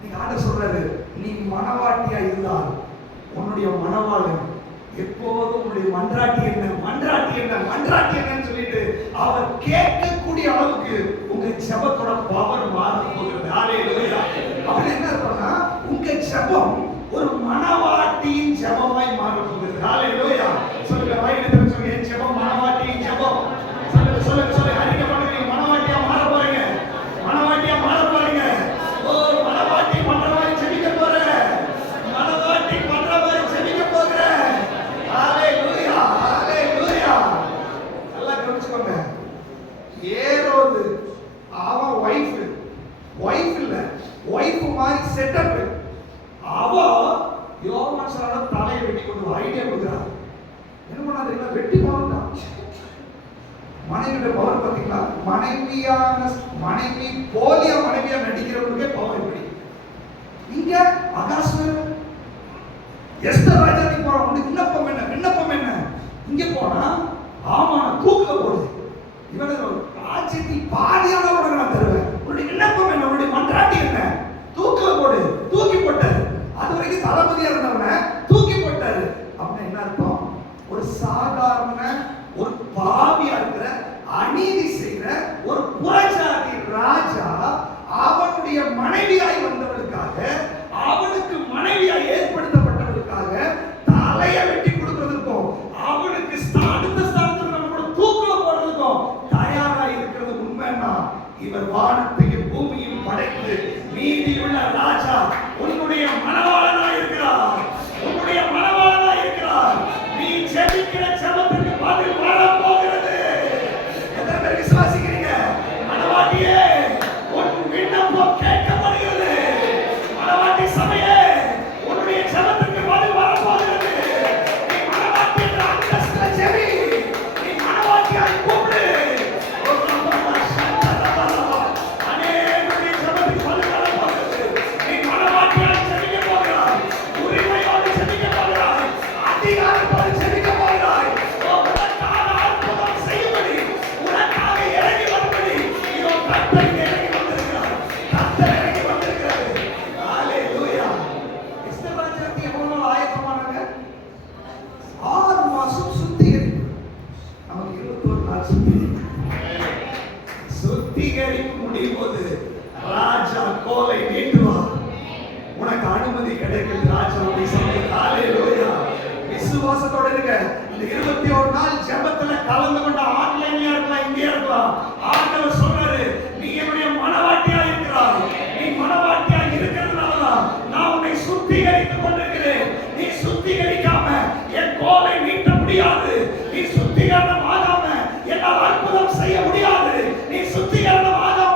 நீங்க ஆண்டவர் சொல்றாரு, நீ மனவாட்டியா இருந்தால் உன்னுடைய மனவாளன் எப்போதும் உன்னுடைய மன்றாட்டி என்ன, மன்றாட்டி என்ன, மன்றாட்டி என்னன்னு சொல்லிட்டு அவர் கேட்கக்கூடிய அளவுக்கு உங்க ஜெபத்தோட பவர் மாற போகிறது. ஹalleluya. அப்படி என்ன அர்த்தம்னா, உங்க ஜெபம் ஒரு மனவாட்டியின் ஜெபமாய் மாற போகிறது. ஹalleluya. சொல்லுங்க, வாயில திறந்து சொல்லுங்க, என் ஜெபம் மனவாட்டியின் ஜெபம். சொல்லுங்க சொல்லுங்க சொல்லுங்க, அறிக்கை பண்ணுங்க, மனவாட்டியா மாற போறீங்க, மனவாட்டியா மாற போறீங்க. ஓ, மனவாட்டி பண்ற மாதிரி ஜெபிக்க போறேன், மனவாட்டி பண்ற மாதிரி ஜெபிக்க போறேன். ஹalleluya, ஹalleluya. நல்லா கவனிச்சுக்கோங்க. ஏரோது அவன் வைஃப் இல்ல, வைஃப் மாதிரி செட்டப். அவ யோவான் சாரோட தலையை வெட்டி கொண்டு ஐடியா கொடுக்குறா. என்ன பண்ணாதீங்களா? வெட்டி போறான். மனைவியோட பவர் பார்த்தீங்களா? மனைவி போலியா மனைவியா நடிக்கிறவங்களுக்கே பவர் எப்படி. இங்க அகாஸ்வர் எஸ்தர் ராஜாத்தி போற உனக்கு விண்ணப்பம் என்ன, விண்ணப்பம் என்ன? இங்க போனா ஆமா தூக்குல போடு. இவனுக்கு ராஜ்யத்தில் பாதியான உனக்கு நான் தருவேன். உன்னுடைய விண்ணப்பம் என்ன? உன்னுடைய மன்றாட்டி என்ன? தூக்குல போடு. தூக்கி போட்டாரு. அது வரைக்கும் தளபதியா இருந்தவன தூக்கி போட்டாரு. அப்படின்னு என்ன அர்த்தம்? ஒரு சாதாரண ஒரு பாவியா இருக்கிற, அநீதி செய்கிற ஒரு புறஜாதி ராஜா அவனுடைய மனைவியாய் வந்தவனுக்காக, அவனுக்கு மனைவியாய் ஏற்படுத்தப்பட்டவனுக்காக தலையை வெட்டி கொடுக்கிறதுக்கும், அவனுக்கு அடுத்த ஸ்தானத்துக்கு நம்ம கூட தூக்குல போடுறதுக்கும் இவர் வானத்தையும் பூமியும் படைத்து நீதியுள்ள ராஜா உன்னுடைய மணவாளனா இருக்கிறார். உன்னுடைய மணவாளனா இருக்கிறார். நீ ஜெபிக்கிற ஜெபத்துக்கு பதில் வரப் போகிறது. எத்தனை பேர் விசுவாசிக்கிறீங்க? மணவாட்டியே, உன் விண்ணப்பம் கேட்கப்படுகிறது. மணவாட்டி சபையே, உன்னுடைய ஜெபத்துக்கு பதில் வரப் போகிறது. நீ மணவாட்டி என்ற அந்தஸ்துல ஜெபி. நீ மணவாட்டியாய் கூப்பிடு. அநேகருடைய ஜெபத்துக்கு பதில் வரப் போகிறது. நீ மணவாட்டியாய் ஜெபிக்க போகிறாய். உரிமையோடு ஜெபிக்க போகிறாய். அதிகாரத்தோடு ஜெபிக்க போகிறாய். உனக்காக அற்புதம் செய்யும்படி, உனக்காக இறங்கி வரும்படி இதோ கர்த்தர் இறங்கி வந்திருக்கிறார். கர்த்தர் இறங்கி வந்திருக்கிறார். ஹalleluya. எஸ்தர் ராஜாத்தி எவ்வளவு நாள் ஆயத்தமானாங்க? 6 மாசம் சுத்திகரிப்பு. நமக்கு 21 நாள் சுத்திகரிப்பு. சுத்திகரிப்பு முடியும் போது ராஜா கோலை நீட்டுவார். உனக்கு அனுமதி கிடைக்கிறது. ராஜாவுடைய சமயம். ஹalleluya. விசுவாசத்தோட இருங்க. இந்த 21 நாள் ஜெபத்துல கலந்து கொண்ட ஆன்லைன்லயா இருக்கலாம், இங்கேயா இருக்கலாம். ஆண்டவர் சொல்றாரு, நீ என்னுடைய மணவாட்டியா இருக்கிறாய். நீ மணவாட்டியா இருக்கிறதுனாலதான் நான் உன்னை சுத்திகரித்துக் கொண்டிருக்கிறேன். நீ சுத்திகரிக்காம என் கோலை நீட்ட முடியாது. நீ சுத்திகரணம் ஆகாம என்னால் அற்புதம் செய்ய முடியாது. நீ சுத்திகரணம் ஆகாம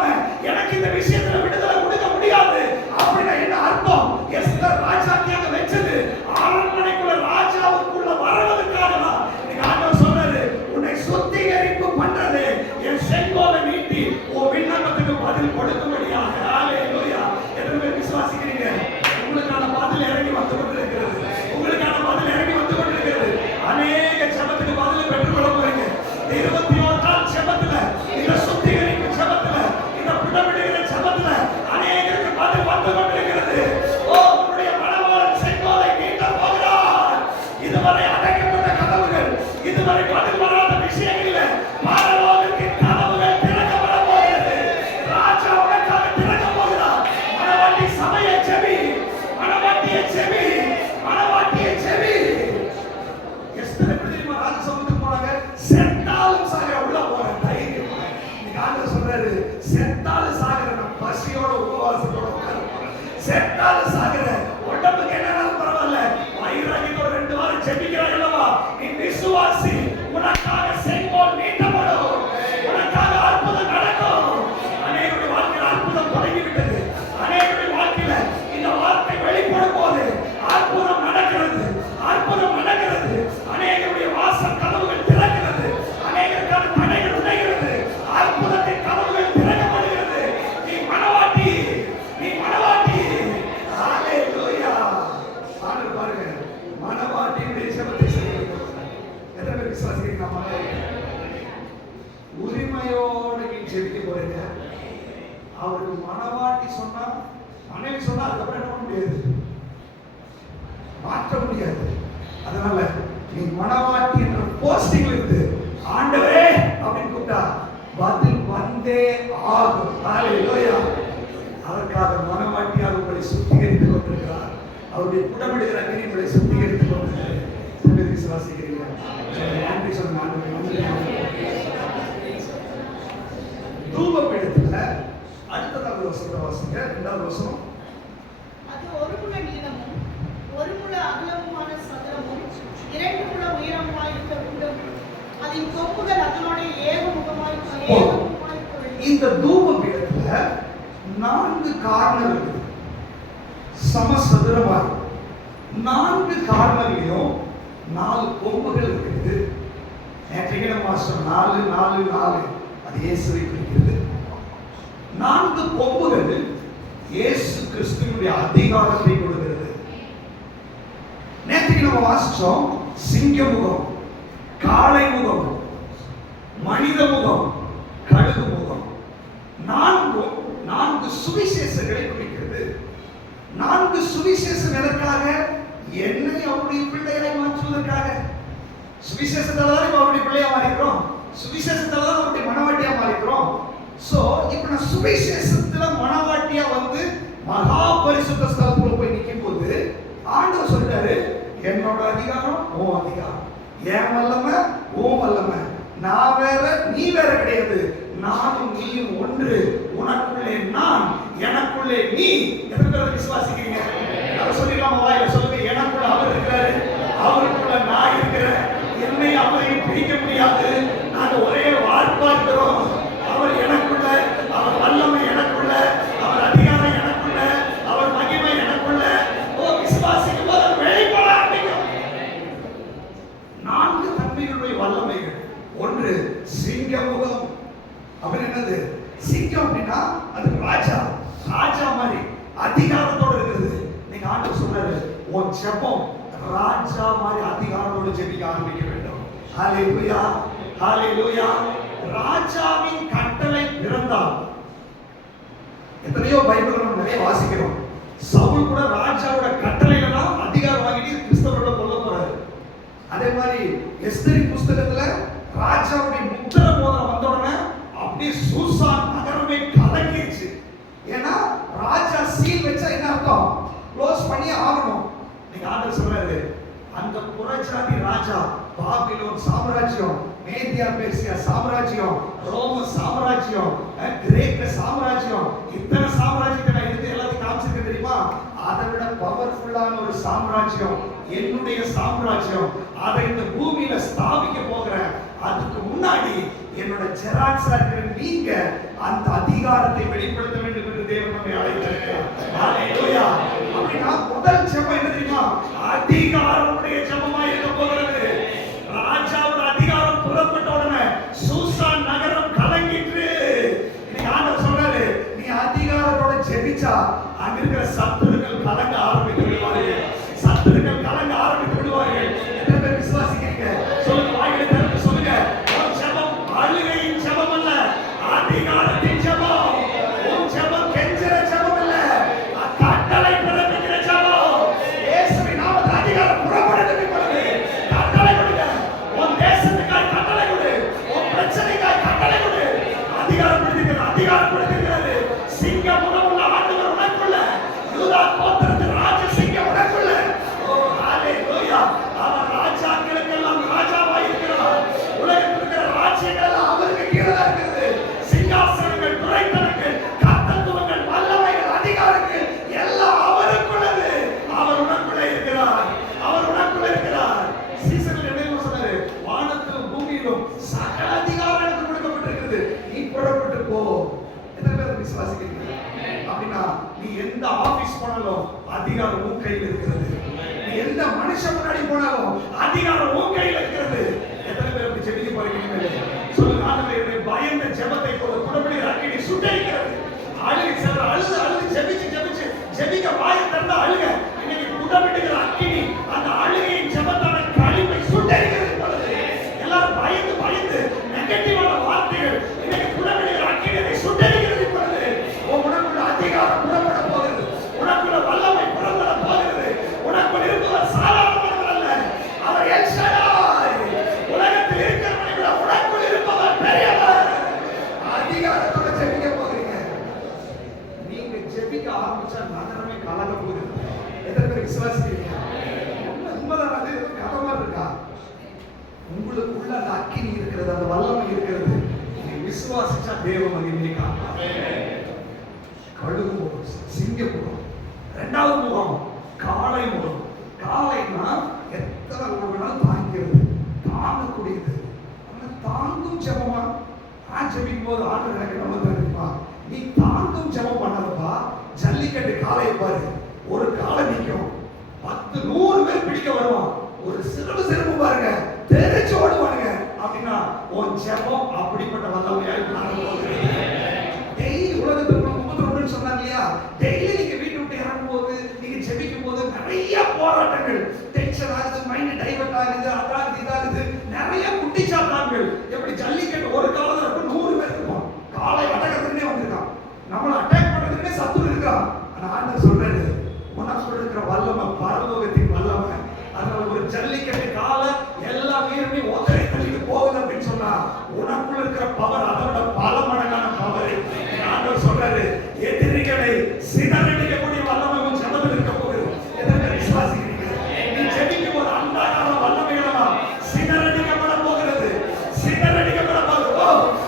எனக்கு இந்த விஷயத்துல விடுதலை கொடுக்க முடியாது. அப்படின்னா என்ன அர்த்தம்? எஸ்தர் ராஜாத்தியாக வெச்சது அரண்மனைக்குள்ள ராஜாவுக்குள்ள வரவதற்காக தான். இன்னைக்கு ஆண்டவர் சொல்றாரு, உன்னை சுத்திகரிப்பு பண்றது என் செங்கோலை நீட்டி உன் விண்ணப்பத்துக்கு பதில் கொடுக்கும்படியாக. ஹalleluya. எத்தனை பேர் விசுவாசிக்கிறீங்க? உங்களுக்கான பதில் இறங்கி வந்து கொண்டிருக்கிறது. உங்களுக்கான பதில் இறங்கி வந்து கொண்டிருக்கிறது. அநேக ஜெபத்துக்கு பதில் பெற்றுக்கொள்ள போறீங்க. 21 நாள் ஜெபத்துல, இந்த சுத்திகரிப்பு ஜெபத்துல, இந்த புடமிடுகிற ஜெபத்துல அநேகருக்கு பதில் வந்து கொண்டிருக்கிறது. ஓ, உன்னுடைய மணவாளன் செங்கோலை நீட்ட போகிறார். இதுவரை அடைக்கப்பட்ட கதவுகள், இதுவரை பதில் வராத விஷயங்களில் பரலோகத்தின் கதவுகள் திறக்கப்பட போகிறது. ராஜா உனக்காக திறக்க போகிறார். மணவாட்டி சபையை செவி, மணவாட்டியை செவி, மணவாட்டியை செவி. எஸ்தர் எப்படி தெரியுமா ராஜ சமூகத்துக்கு போனாங்க? செத்தாலும் சாக உள்ள போற தைரியம். இன்னைக்கு ஆண்டவர் சொல்றாரு, செத்தாலும் சாகிற நான் பசியோட உபவாசத்தோட உட்கார போறேன். செத்தாலும் சாகிற உடம்புக்கு என்னன்னாலும் பரவாயில்ல, வைராகியத்தோட 2 வாரம் ஜெபிக்கிறாய் அல்லவா? நீ விசுவாசி. உனக்காக செங்கோல் நீட்டப்படும். உனக்காக அற்புதம் நடக்கும். அநேகருடைய வாழ்க்கையில் அற்புதம் தொடங்கிவிட்டது. அநேகருடைய வாழ்க்கையில இந்த வார்த்தை வெளிப்படும் போது அற்புதம் நடக்கிறது. அற்புதம் நடக்கிறது. அநேகருடைய வாசல் கதவுகள் திறக்கிறது. அநேகருக்கான தடைகள் உடைகிறது. அற்புதத்தின் கதவுகள் திறக்கப்படுகிறது. நீ மணவாட்டி, நீ மணவாட்டி. ஹalleluya. ஆண்டவர் பாருங்க, மணவாட்டியுடைய ஜெபத்தை செய்யுங்க. எத்தனை பேர் விசுவாசிக்கிறீங்க? உரிமையோடு நீ ஜெபிக்க போறீங்க. அவருக்கு மணவாட்டி சொன்னா, மனைவி சொன்னா அதுக்கப்புறம் என்ன பண்ண முடியாது, மாற்ற முடியாது. அதனால நீ மணவாட்டி என்ற போஸ்டிங்ல இருந்து ஆண்டவரே அப்படின்னு கூப்பிட்டா பதில் வந்தே ஆகும். ஹalleluya. அதற்காக மணவாட்டியாக உங்களை சுத்திகரித்துக் கொண்டிருக்கிறார். அவருடைய புடமிடுகிற அக்னி உங்களை சுத்திகரித்துக் கொண்டிருக்கிறார். விசுவாசிக்கிறீங்க? நன்றி சொல்லுங்க ஆண்டவரே. தூபபீடத்துல அடுத்ததாக வசனம் வாசிங்க. 2வது வசனம். அது 1 முழ நீளமும் 1 முழ அகலமுமான சதுரமும் 2 முழ உயரமுமாய் இருக்க வேண்டும். அதன் கொம்புகள் அதனோட ஏகமுகமாய் இந்த தூபபீடத்துல 4 கார்னர் இருக்குது. சமசதுரமாய் 4 கார்னர்லயும் 4 கொம்புகள் இருக்குது. நேற்றைக்கு நம்ம மாஸ்டர் 4 4 4 அது இயேசுவை குறிக்கிறது. 4 கொம்புகள் இயேசு கிறிஸ்துவினுடைய அதிகாரத்தை கொடுக்கிறது. நேற்றைக்கு நம்ம வாசிச்சோம் சிங்க முகம், காளை முகம், மனித முகம், கழுகு முகம். 4 சுவிசேஷங்களை குறிக்கிறது. 4 சுவிசேஷம் எதற்காக? என்னை அவருடைய பிள்ளைகளை மாற்றுவதற்காக. சுவிசேஷத்தால தான் அவருடைய பிள்ளையா மாறிக்கிறோம். சுவிசேஷத்தால தான் அவருடைய மனவாட்டியா மாறிக்கிறோம். சோ இப்ப நான் சுவிசேஷத்துல மனவாட்டியா வந்து மகா பரிசுத்த ஸ்தலத்துல போய் நிக்கும் போது ஆண்டவர் சொல்றாரு, என்னோட அதிகாரம் உன் அதிகாரம், என் வல்லமை உன் வல்லமை, நான் வேற நீ வேற கிடையாது. நானும் நீயும் ஒன்று, உனக்குள்ளே நான், எனக்குள்ளே நீ. எத்தனை பேர் விசுவாசிக்கிறீங்க? அதை சொல்லிடலாமா? வாயில சொல்லுங்க. எனக்குள்ள அவர் இருக்கிறாரு, அவருக்குள்ள நான் இருக்கிறேன், என்னை அவரையும் பிரிக்க முடியாது, நாங்க ஒரே வார்ப்பா இருக்கிறோம். அவர் எனக்குள்ள, அவர் வல்லமை எனக்குள்ள, அவர் அதிகாரம் எனக்குள்ள, அவர் மகிமை எனக்குள்ள. ஓ, விசுவாசிக்கும் போது வெளிப்பட ஆரம்பிக்கும். 4 தன்மைகளுடைய வல்லமைகள். ஒன்று சிங்கமுகம். அவர் என்னது? சிங்கம் அப்படின்னா அது ராஜா, ராஜா மாதிரி அதிகாரத்தோடு இருக்கிறது. நீங்க ஆண்டவர் சொல்றாரு, உன் ஜெபம் ராஜா மாதிரி அதிகாரத்தோடு ஜெபிக்க ஆரம்பிக்க வேண்டும். ஹalleluya, ஹalleluya. ராஜாவின் கட்டளை பிறந்தால், எத்தனையோ பைபிள் நம்ம நிறைய வாசிக்கிறோம். சவுல் கூட ராஜாவோட கட்டளையில தான் அதிகாரம் வாங்கிட்டு கிறிஸ்தவர்களை கொல்ல போறாரு. அதே மாதிரி எஸ்தரின் புஸ்தகத்துல ராஜாவுடைய முத்திர மோதிரம் வந்த உடனே அப்படியே சூசான் நகரமே கலங்கிருச்சு. ஏன்னா ராஜா சீல் வச்சா என்ன அர்த்தம்? க்ளோஸ் பண்ணி ஆகணும். நீங்க ஆண்டவர் சொல்றாரு, அந்த புறஜாதி ராஜா பாபிலோன் சாம்ராஜ்யம், மேதியா பெர்சியா சாம்ராஜ்யம், ரோம சாம்ராஜ்யம், கிரேக்க சாம்ராஜ்யம், இத்தனை சாம்ராஜ்யத்தை நான் எடுத்து எல்லாத்தையும் காமிச்சிருக்கேன் தெரியுமா? அதை விட பவர்ஃபுல்லான ஒரு சாம்ராஜ்யம் என்னுடைய சாம்ராஜ்யம். அதை இந்த பூமியில ஸ்தாபிக்க போகிறேன். அதுக்கு முன்னாடி என்னோட ஜெராக்ஸா இருக்கிற நீங்க அந்த அதிகாரத்தை வெளிப்படுத்த வேண்டும் என்று தேவன் நம்மை அழைத்திருக்கிறார். ஹalleluya. அப்படினா முதல் ஜெபம் என்ன தெரியுமா? அதிகாரமுடைய ஜெபமா இருக்க போகிறது. ராஜாவோட அதிகாரம் புறப்பட்ட உடனே சூசான் நகரம் கலங்கிற்று. இன்னைக்கு ஆண்டவர் சொல்றாரு, நீ அதிகாரத்தோட ஜெபிச்சா அங்க இருக்கிற சத்துருக்கள் கலங்க ஆரம்பித்து விடுவார்கள். சத்துருக்கள் கலங்க ஆரம்பித்து விடுவார்கள். எத்தனை பேர் விசுவாசிக்கிறீங்க? சொல்லுங்க, வாயில திறந்து சொல்லுங்க. உன் ஜெபம் அழுகையின் ஜெபம் அல்ல, அதிகாரத்தின் ஜெபம். உன் ஜெபம் கெஞ்சுற ஜெபம் இல்ல, கட்டளை பிறப்பிக்கிற ஜெபம். இயேசுவின் நாமத்தில் அதிகாரம் புறப்படுகிறது. கட்டளை கொடுங்க. உன் தேசத்துக்காய் கட்டளை கொடு, உன் பிரச்சனைக்காய் கட்டளை கொடு. அதிகாரம் கொடுக்கிறது, அதிகாரம் கொடுக்கிறது. சிங்க முகமுள்ள ஆண்டவர் உனக்குள்ள, யூதா கோத்திரத்தின் ராஜ சிங்கம் உனக்குள்ள. ஓ, ஹalleluya. அவர் ராஜாக்களுக்கெல்லாம் ராஜாவாய் இருக்கிறார். உலகத்தில் இருக்கிற ராஜ்யங்கள் எல்லாம் அவருக்கு கீழே இருக்கிறது. சிங்காசனங்கள், துரைத்தனங்கள், கர்த்தத்துவங்கள், வல்லமைகள், அதிகாரங்கள் எல்லாம் அவருக்குள்ளது. அவர் உனக்குள்ளே இருக்கிறார், அவர் உனக்குள்ளே இருக்கிறார். சீசர்கள் என்ன சொன்னாரு? வானத்திலும் பூமியிலும் சகல அதிகாரம் எனக்கு கொடுக்கப்பட்டிருக்கிறது, நீ புறப்பட்டு போ. எத்தனை பேர் விசுவாசிக்கிறீங்க? அப்படின்னா நீ எந்த ஆபீஸ் போனாலும் அதிகாரம் உன் கையில் இருக்கிறது. நீ எந்த மனுஷன் முன்னாடி போனாலும் அதிகாரம் உன் கையில் இருக்கிறது. எத்தனை பேர் அப்படி ஜெபிக்க போறீங்க? சொல்லுங்க, ஆண்டவரே, பயந்த ஜெபத்தை போல குடம்படி அக்கினி சுட்டரிக்கிறது. அழுகை சிலர் அழுது அழுது ஜெபிச்சு ஜெபிச்சு ஜெபிக்க வாயை திறந்து அழுக. இன்னைக்கு குடம்பிடுகிற அக்கினி அந்த அழுகையின் ஜெபத்தான களிப்பை சுட்டரிக்கிறது போலது. எல்லாரும் பயந்து பயந்து நெகட்டிவான வார்த்தைகள் இன்னைக்கு குடம்பிடுகிற அக்கினியை சுட்டரிக்கிறது போலது. உனக்குள்ள அதிகாரம் புறப்பட போகிறது, உனக்குள்ள வல்லமை புறப்பட போகிறது. உனக்குள் இருப்பவர் சாதாரணவர் அல்ல, அவர் எல் ஷடாய். உலகத்தில் இருக்கிறவனை விட உனக்குள் இருப்பவர் பெரியவர். அதிகாரத்தோட ஜெபிக்க போகிறீங்க. நீங்க ஜெபிக்க ஆரம்பிச்சா நகரமே கலங்க போகிறது. எத்தனை பேர் விசுவாசிக்கிறீங்க? உண்மைதான். அது கதை மாதிரி இருக்கா? உங்களுக்குள்ள அந்த அக்கினி இருக்கிறது, அந்த வல்லமை இருக்கிறது. நீ விசுவாசிச்சா தேவ மகிமையை காணலாம். கழுகு முகம், சிங்க முகம். இரண்டாவது முகம் காளை முகம். காளைனா எத்தனை உறவுகளால் தாங்கிறது, தாங்கக்கூடியது. தாங்கும் ஜெபமா? நான் ஜெபிக்கும் போது ஆண்டு எனக்கு நம்ம தெரியுமா? நீ தாங்கும் ஜெபம் பண்ணாதப்பா. ஜல்லிக்கட்டு காளையை பாரு, ஒரு காளை நிற்கும், 10 100 பேர் பிடிக்க வருவான். ஒரு சிறுப்பு பாருங்க, தெரிச்சு ஓடுவானுங்க. அப்படின்னா உன் ஜெபம் அப்படிப்பட்ட வல்லமையாய் நடந்து போகிறது. டெய்லி உலகத்துல சொன்னாங்க இல்லையா? டெய்லி நீங்க வீட்டு விட்டு இறங்கும் போது, நீங்க ஜெபிக்கும் போது நிறைய போராட்டங்கள், டென்ஷன் ஆகுது, மைண்ட் டைவர்ட் ஆகுது, அதாகுது இதாகுது, நிறைய குட்டிச்சாத்தான்கள். எப்படி ஜல்லிக்கட்டு ஒரு காலத்துல இருக்கும், 100 பேர் இருப்பான். காலை அடக்கிறதுனே வந்திருக்கான், நம்மள அட்டாக் பண்றதுனே சத்துரு இருக்கான். ஆனா ஆண்டவர் சொல்றாரு, உனக்கு இருக்கிற வல்லமை பரலோகத்தின் வல்லமை. அதனால ஒரு ஜல்லிக்கட்டு கால எல்லா வீரமே ஒதரை தள்ளிட்டு போகுது அப்படின்னு சொன்னா, உனக்குள்ள இருக்கிற பவர் அதோட பல மடங்கான பவர். ஆண்டவர் சொல்றாரு, எதிரிகளை சிதறடிக்கக்கூடிய வல்லமை உன் ஜெபத்தில் இருக்க போகுது. எத்தனை விசுவாசிக்கிறீங்க? நீ ஜெபிக்கும் போது அந்த வல்லமைகளெல்லாம் சிதறடிக்கப்பட போகிறது, சிதறடிக்கப்பட போகுது.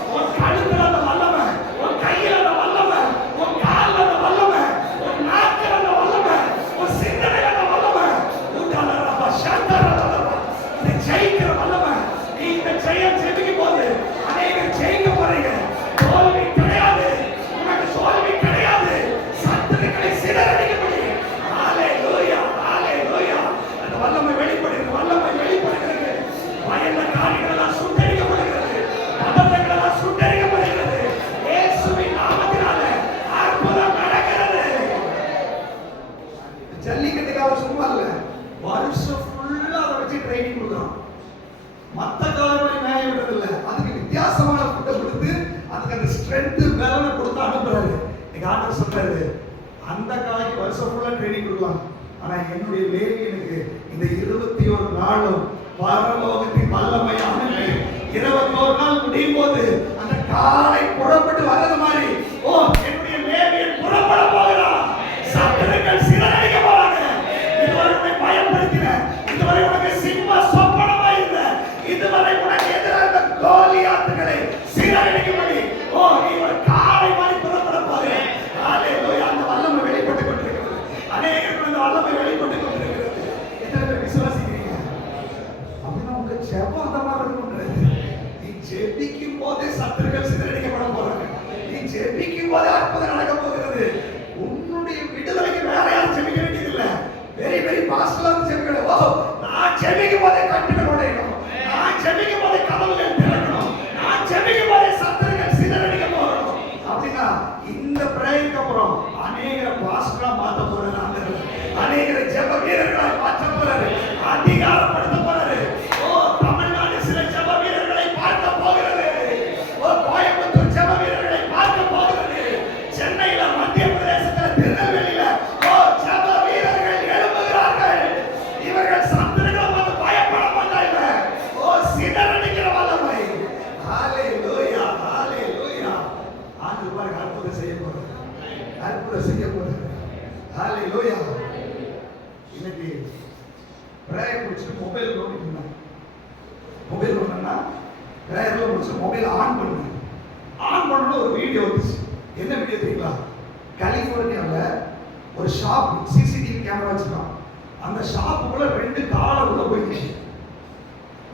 ஸ்ட்ரென்த் பலனை கொடுத்து அனுப்புறாரு. எங்க ஆண்டவர் சொல்றாரு, அந்த காலைக்கு வருஷம் ஃபுல்லா ட்ரைனிங் கொடுக்கலாம், ஆனா என்னுடைய லேவியனுக்கு இந்த 21 நாளும் பரலோகத்தின் வல்லமை அனுப்பி 21 நாள் முடியும் போது அந்த காலை புறப்பட்டு வர்றது மாதிரி, ஓ என்னுடைய லேவியன் புறப்பட போகிறான், சத்துருக்கள் சிதறடிக்க போறாங்க. இதுவரை உன்னை பயப்படுத்தின, இதுவரை உனக்கு சிம்ம சொப்பனமா இருந்த, இதுவரை உனக்கு எதிராக இருந்த கோலியாத்துகளை சிதறடிக்கும்படி, ஓ நீ ஒரு காலை மாதிரி புறப்பட போகிற. ஹalleluya. அந்த வல்லமை வெளிப்பட்டு கொண்டிருக்கிறது. அநேகருக்கு அந்த வல்லமை வெளிப்பட்டு கொண்டிருக்கிறது. எத்தனை பேர் விசுவாசிக்கிறீங்க? அப்படின்னா உங்க ஜெபம் அந்த மாதிரி இருக்கும்ன்றது. நீ ஜெபிக்கும் போதே சத்துருக்கள் சிதறடிக்கப்பட போறாங்க. நீ ஜெபிக்கும் போதே அற்புதம் நடக்க போகிறது. உன்னுடைய விடுதலைக்கு வேற யாரும் ஜெபிக்க வேண்டியதில்லை. வெரி பாஸ்டர் ஜெபிக்கணும். ஓ நான் ஜெபிக்கும் போதே கட்டுகள் உடையணும், நான் ஜெபிக்கும் போதே கதவுகள் திறக்கணும், நான் ஜெபிக்கும் போதே சத்துருக்கள் சிதறடிக்க போறோம். அப்படின்னா இந்த பிரேயருக்கு அப்புறம் அநேகரை பாஸ்டரா மாத்த போறாரு ஆண்டவர். அநேகரை ஜெப வீரர்களா மாற்ற போறாரு, அதிகாரப்படுத்த போறாரு. ஓ தமிழ்நாடு சில ஜெப வீரர்களை பார்க்க போகிறது. ஓ கோயம்புத்தூர் ஜெப வீரர்களை பார்க்க போகிறது. சென்னையில, மத்திய பிரதேசத்துல, திருநெல்வேலியில ஓ ஜெப வீரர்கள் எழும்புகிறார்கள். இவர்கள் சத்துருக்களை பார்த்து பயப்பட மாட்டாங்க. ஓ சிதறடிக்கிற வல்லமை. ஹalleluya, ஹalleluya. ஆண்டவர் பாருங்க அற்புதம் செய்ய போறார், அற்புதம் செய்ய போறார். ஹalleluya. இன்னைக்கு பிரேயர் முடிச்சு மொபைல் நோண்டிட்டு இருந்தாங்க. மொபைல் நோண்டனா பிரேயர்ல முடிச்சு மொபைல் ஆன் பண்ணு, ஆன் பண்ண ஒரு வீடியோ வந்துச்சு. என்ன வீடியோ தெரியுங்களா? கலிபோர்னியால ஒரு ஷாப் சிசிடிவி கேமரா வச்சிருக்கான். அந்த ஷாப்புக்குள்ள 2 காலை உள்ள போயிடுச்சு.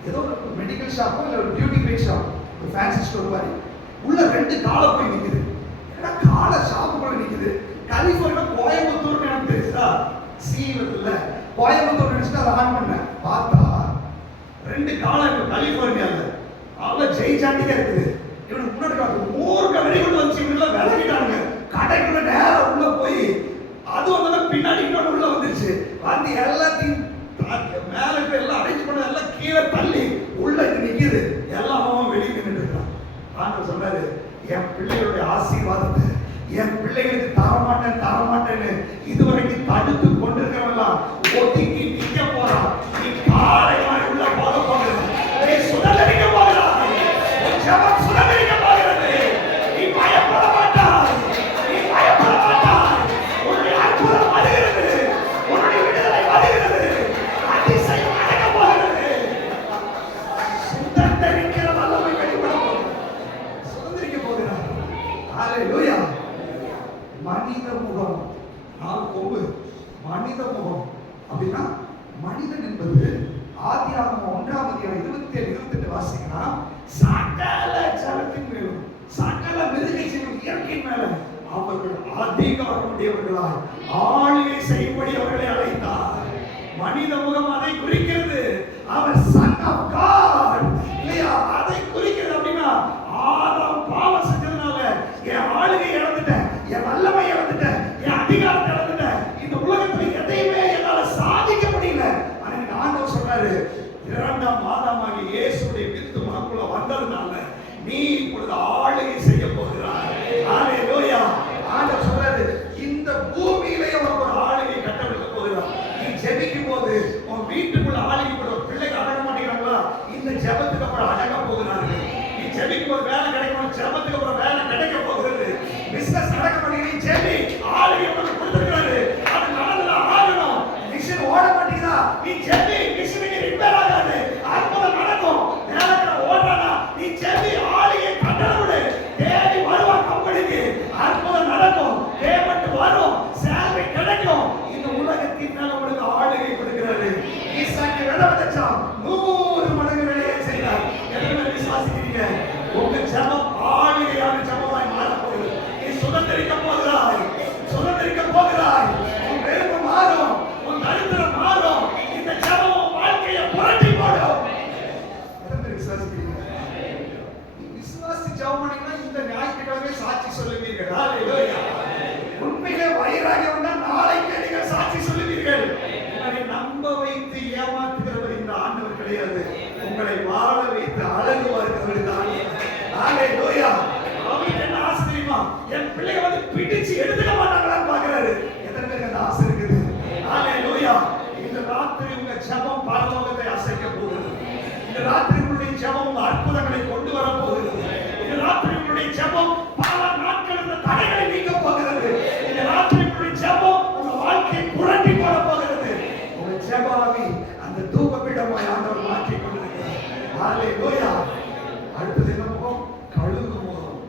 ஏதோ ஒரு மெடிக்கல் ஷாப்போ இல்லை ஒரு பியூட்டி பேக் ஷாப், ஒரு ஃபேன்சி ஸ்டோர் மாதிரி உள்ள 2 காலை போய் நிற்குது. ஏன்னா காலை ஷாப்புக்குள்ள நிற்குது. கலிபோர்னியா கோயம்புத்தூர் எனக்கு தெரியுதா, சீவத்துல கோயம்புத்தூர் நினைச்சுட்டு அதை ஆன் பண்ணேன். பார்த்தா 2 காலை இப்போ கலிபோர்னியால அவ்வளோ ஜெயிச்சாண்டிக்கா இருக்குது. இவனுக்கு முன்னாடி மூர்க்க வெடிகுண்டு வந்துச்சு. இவங்க விலகிட்டாங்க. கடைக்குள்ள நேரம் உள்ள போய் அது வந்து பின்னாடி இன்னொன்று உள்ள வந்துருச்சு. வந்து எல்லாத்தையும் மேல எல்லாம் அடைச்சு பண்ண எல்லாம் கீழே தள்ளி உள்ள நிக்குது. எல்லாமும் வெளியே நின்றுட்டு இருக்கான். ஆண்டவர் சொன்னாரு, என் பிள்ளைகளுடைய ஆசீர்வாதத்தை என் பிள்ளைகளுக்கு தரமாட்டேன்னு இதுவரைக்கும் தடுத்து கொண்டிருக்கிறவெல்லாம் ஒதுக்கி நிக்க போறான். நீ காலை மாதிரி உள்ள போக போகிறது. நீ சுதந்திரிக்க போகிறாய். உன் ஜெபம் சுதந்திரிக்க போகிறது. நீ பயப்பட மாட்டாய், நீ பயப்பட மாட்டாய். உன்னுடைய அற்புதம் வருகிறது, உன்னுடைய விடுதலை வருகிறது, அதிசயம் நடக்க போகிறது. சுதந்திரிக்கிற வல்லமை வெளிப்பட போகிறது. சுதந்திரிக்க போகிறார். ஹalleluya. மனித முகம், 4 கொம்பு, மனித முகம். அப்படின்னா மனிதன் என்பது ஆதியாகமம் 1ஆம் அதிகாரம் 27-28 வாசிங்கன்னா, சகல ஜலத்தின் மேலும் சகல மிருக ஜீவன் இயற்கையின் மேல அவர்கள் அதிகாரம் உடையவர்களாய் ஆளுகை செய்யும்படி அவர்களை அழைத்தார். மனித முகம் அதை குறிக்கிறது. அவர் சன் ஆஃப் காட் இல்லையா, அதை குறிக்கிறது. அப்படின்னா ஆதாம் பாவம் செஞ்சதுனால என் ஆளுகை இழந்துட்டேன், என் வல்லமை இழந்துட்டேன், என் அதிகாரத்தை இழந்துட்டேன், இந்த உலகத்துல எதையுமே என்னால சாதிக்க முடியல. ஆனா ஆண்டவர் சொல்றாரு, 2ஆம் ஆதாமாகிய இயேசுவுடைய வித்து உனக்குள்ள வந்ததுனால நீ இப்பொழுது ஆளுகை செய்ய போகிறாய். ஹalleluya. ஆண்டவர் சொல்றாரு, இந்த பூமியிலே உனக்கு ஒரு ஆளுகை கட்டவிழ்க்க போகிறார். நீ ஜெபிக்கும் போது உன் வீட்டுக்குள்ள ஆளுகை போட பிள்ளைகள் அடங்க மாட்டேங்கிறாங்களா, இந்த ஜெபத்துக்கு அப்புறம் அடங்க போகிறார்கள். நீ ஜெபிக்கும் போது வேலை கிடைக்கும், ஜெபத்துக்கு அப்புறம் வேலை கிடைக்க போகிறது. பிசினஸ் நடக்க மாட்டேங்குது, ஜெபி ஆளுகை உனக்கு கொடுத்திருக்கிறாரு, அது நடந்துதான் ஆகணும். மிஷின் ஓட மாட்டேங்குதா, நீ ஜெபி, மிஷினுக்கு ரிப்பேர் ஆகாது, அற்புதம் நடக்கும். வேலைக்கு ஓடுறானா, நீ ஜெபி, ஆளுகை கட்டளை விடு, தேடி வருவா கம்பெனிக்கு, அற்புதம் நடக்கும், பேமெண்ட் வரும், சேலரி கிடைக்கும். இந்த உலகத்தின் மேல உங்களுக்கு ஆளுகை கொடுக்கிறாரு. ஈசாக்கு விதை விதைச்சான், 100 மடங்கு விளைய செய்தார். எத்தனை விசுவாசிக்கிறீங்க? உங்க ஜெபம் ஆளுகையான ஜெபமாய் மாறப் போகுது. நீ சுதந்திரிக்க போகிறாய், சுதந்திரிக்க போகிறாய். உன் வெறுப்பு மாறும், உன் தரித்திரம் மாறும். இந்த ஜெபம் உன் வாழ்க்கையை புரட்டி போடும். எத்தனை விசுவாசிக்கிறீங்க? விசுவாசி ஜெபம் பண்ணீங்கன்னா இந்த ஞாயிற்றுக்கிழமை சாட்சி சொல்லுவீர்கள். ஹalleluya. உண்மையிலே வைராகியம் வந்தா நாளைக்கு நீங்கள் சாட்சி சொல்லுவீர்கள். உங்களை நம்ப வைத்து ஏமாற்றுகிறவர் இந்த ஆண்டவர் கிடையாது. உங்களை வாழ வைத்து அழகு பார்க்கிறவர் இந்த ஆண்டவர். ஹalleluya. அவருக்கு என்ன உங்களுடைய ஜெபம் பல நாட்கள் இந்த தடைகளை நீக்க போகிறது. இந்த ராத்திரி உங்களுடைய ஜெபம் உங்க வாழ்க்கையை புரட்டி போட போகிறது. உங்க ஜெபாவி அந்த தூபபீடமாய் ஆண்டவர் மாற்றி கொண்டிருக்கிறார். ஹalleluya. அடுத்தது என்ன முகம்? கழுகு முகம்.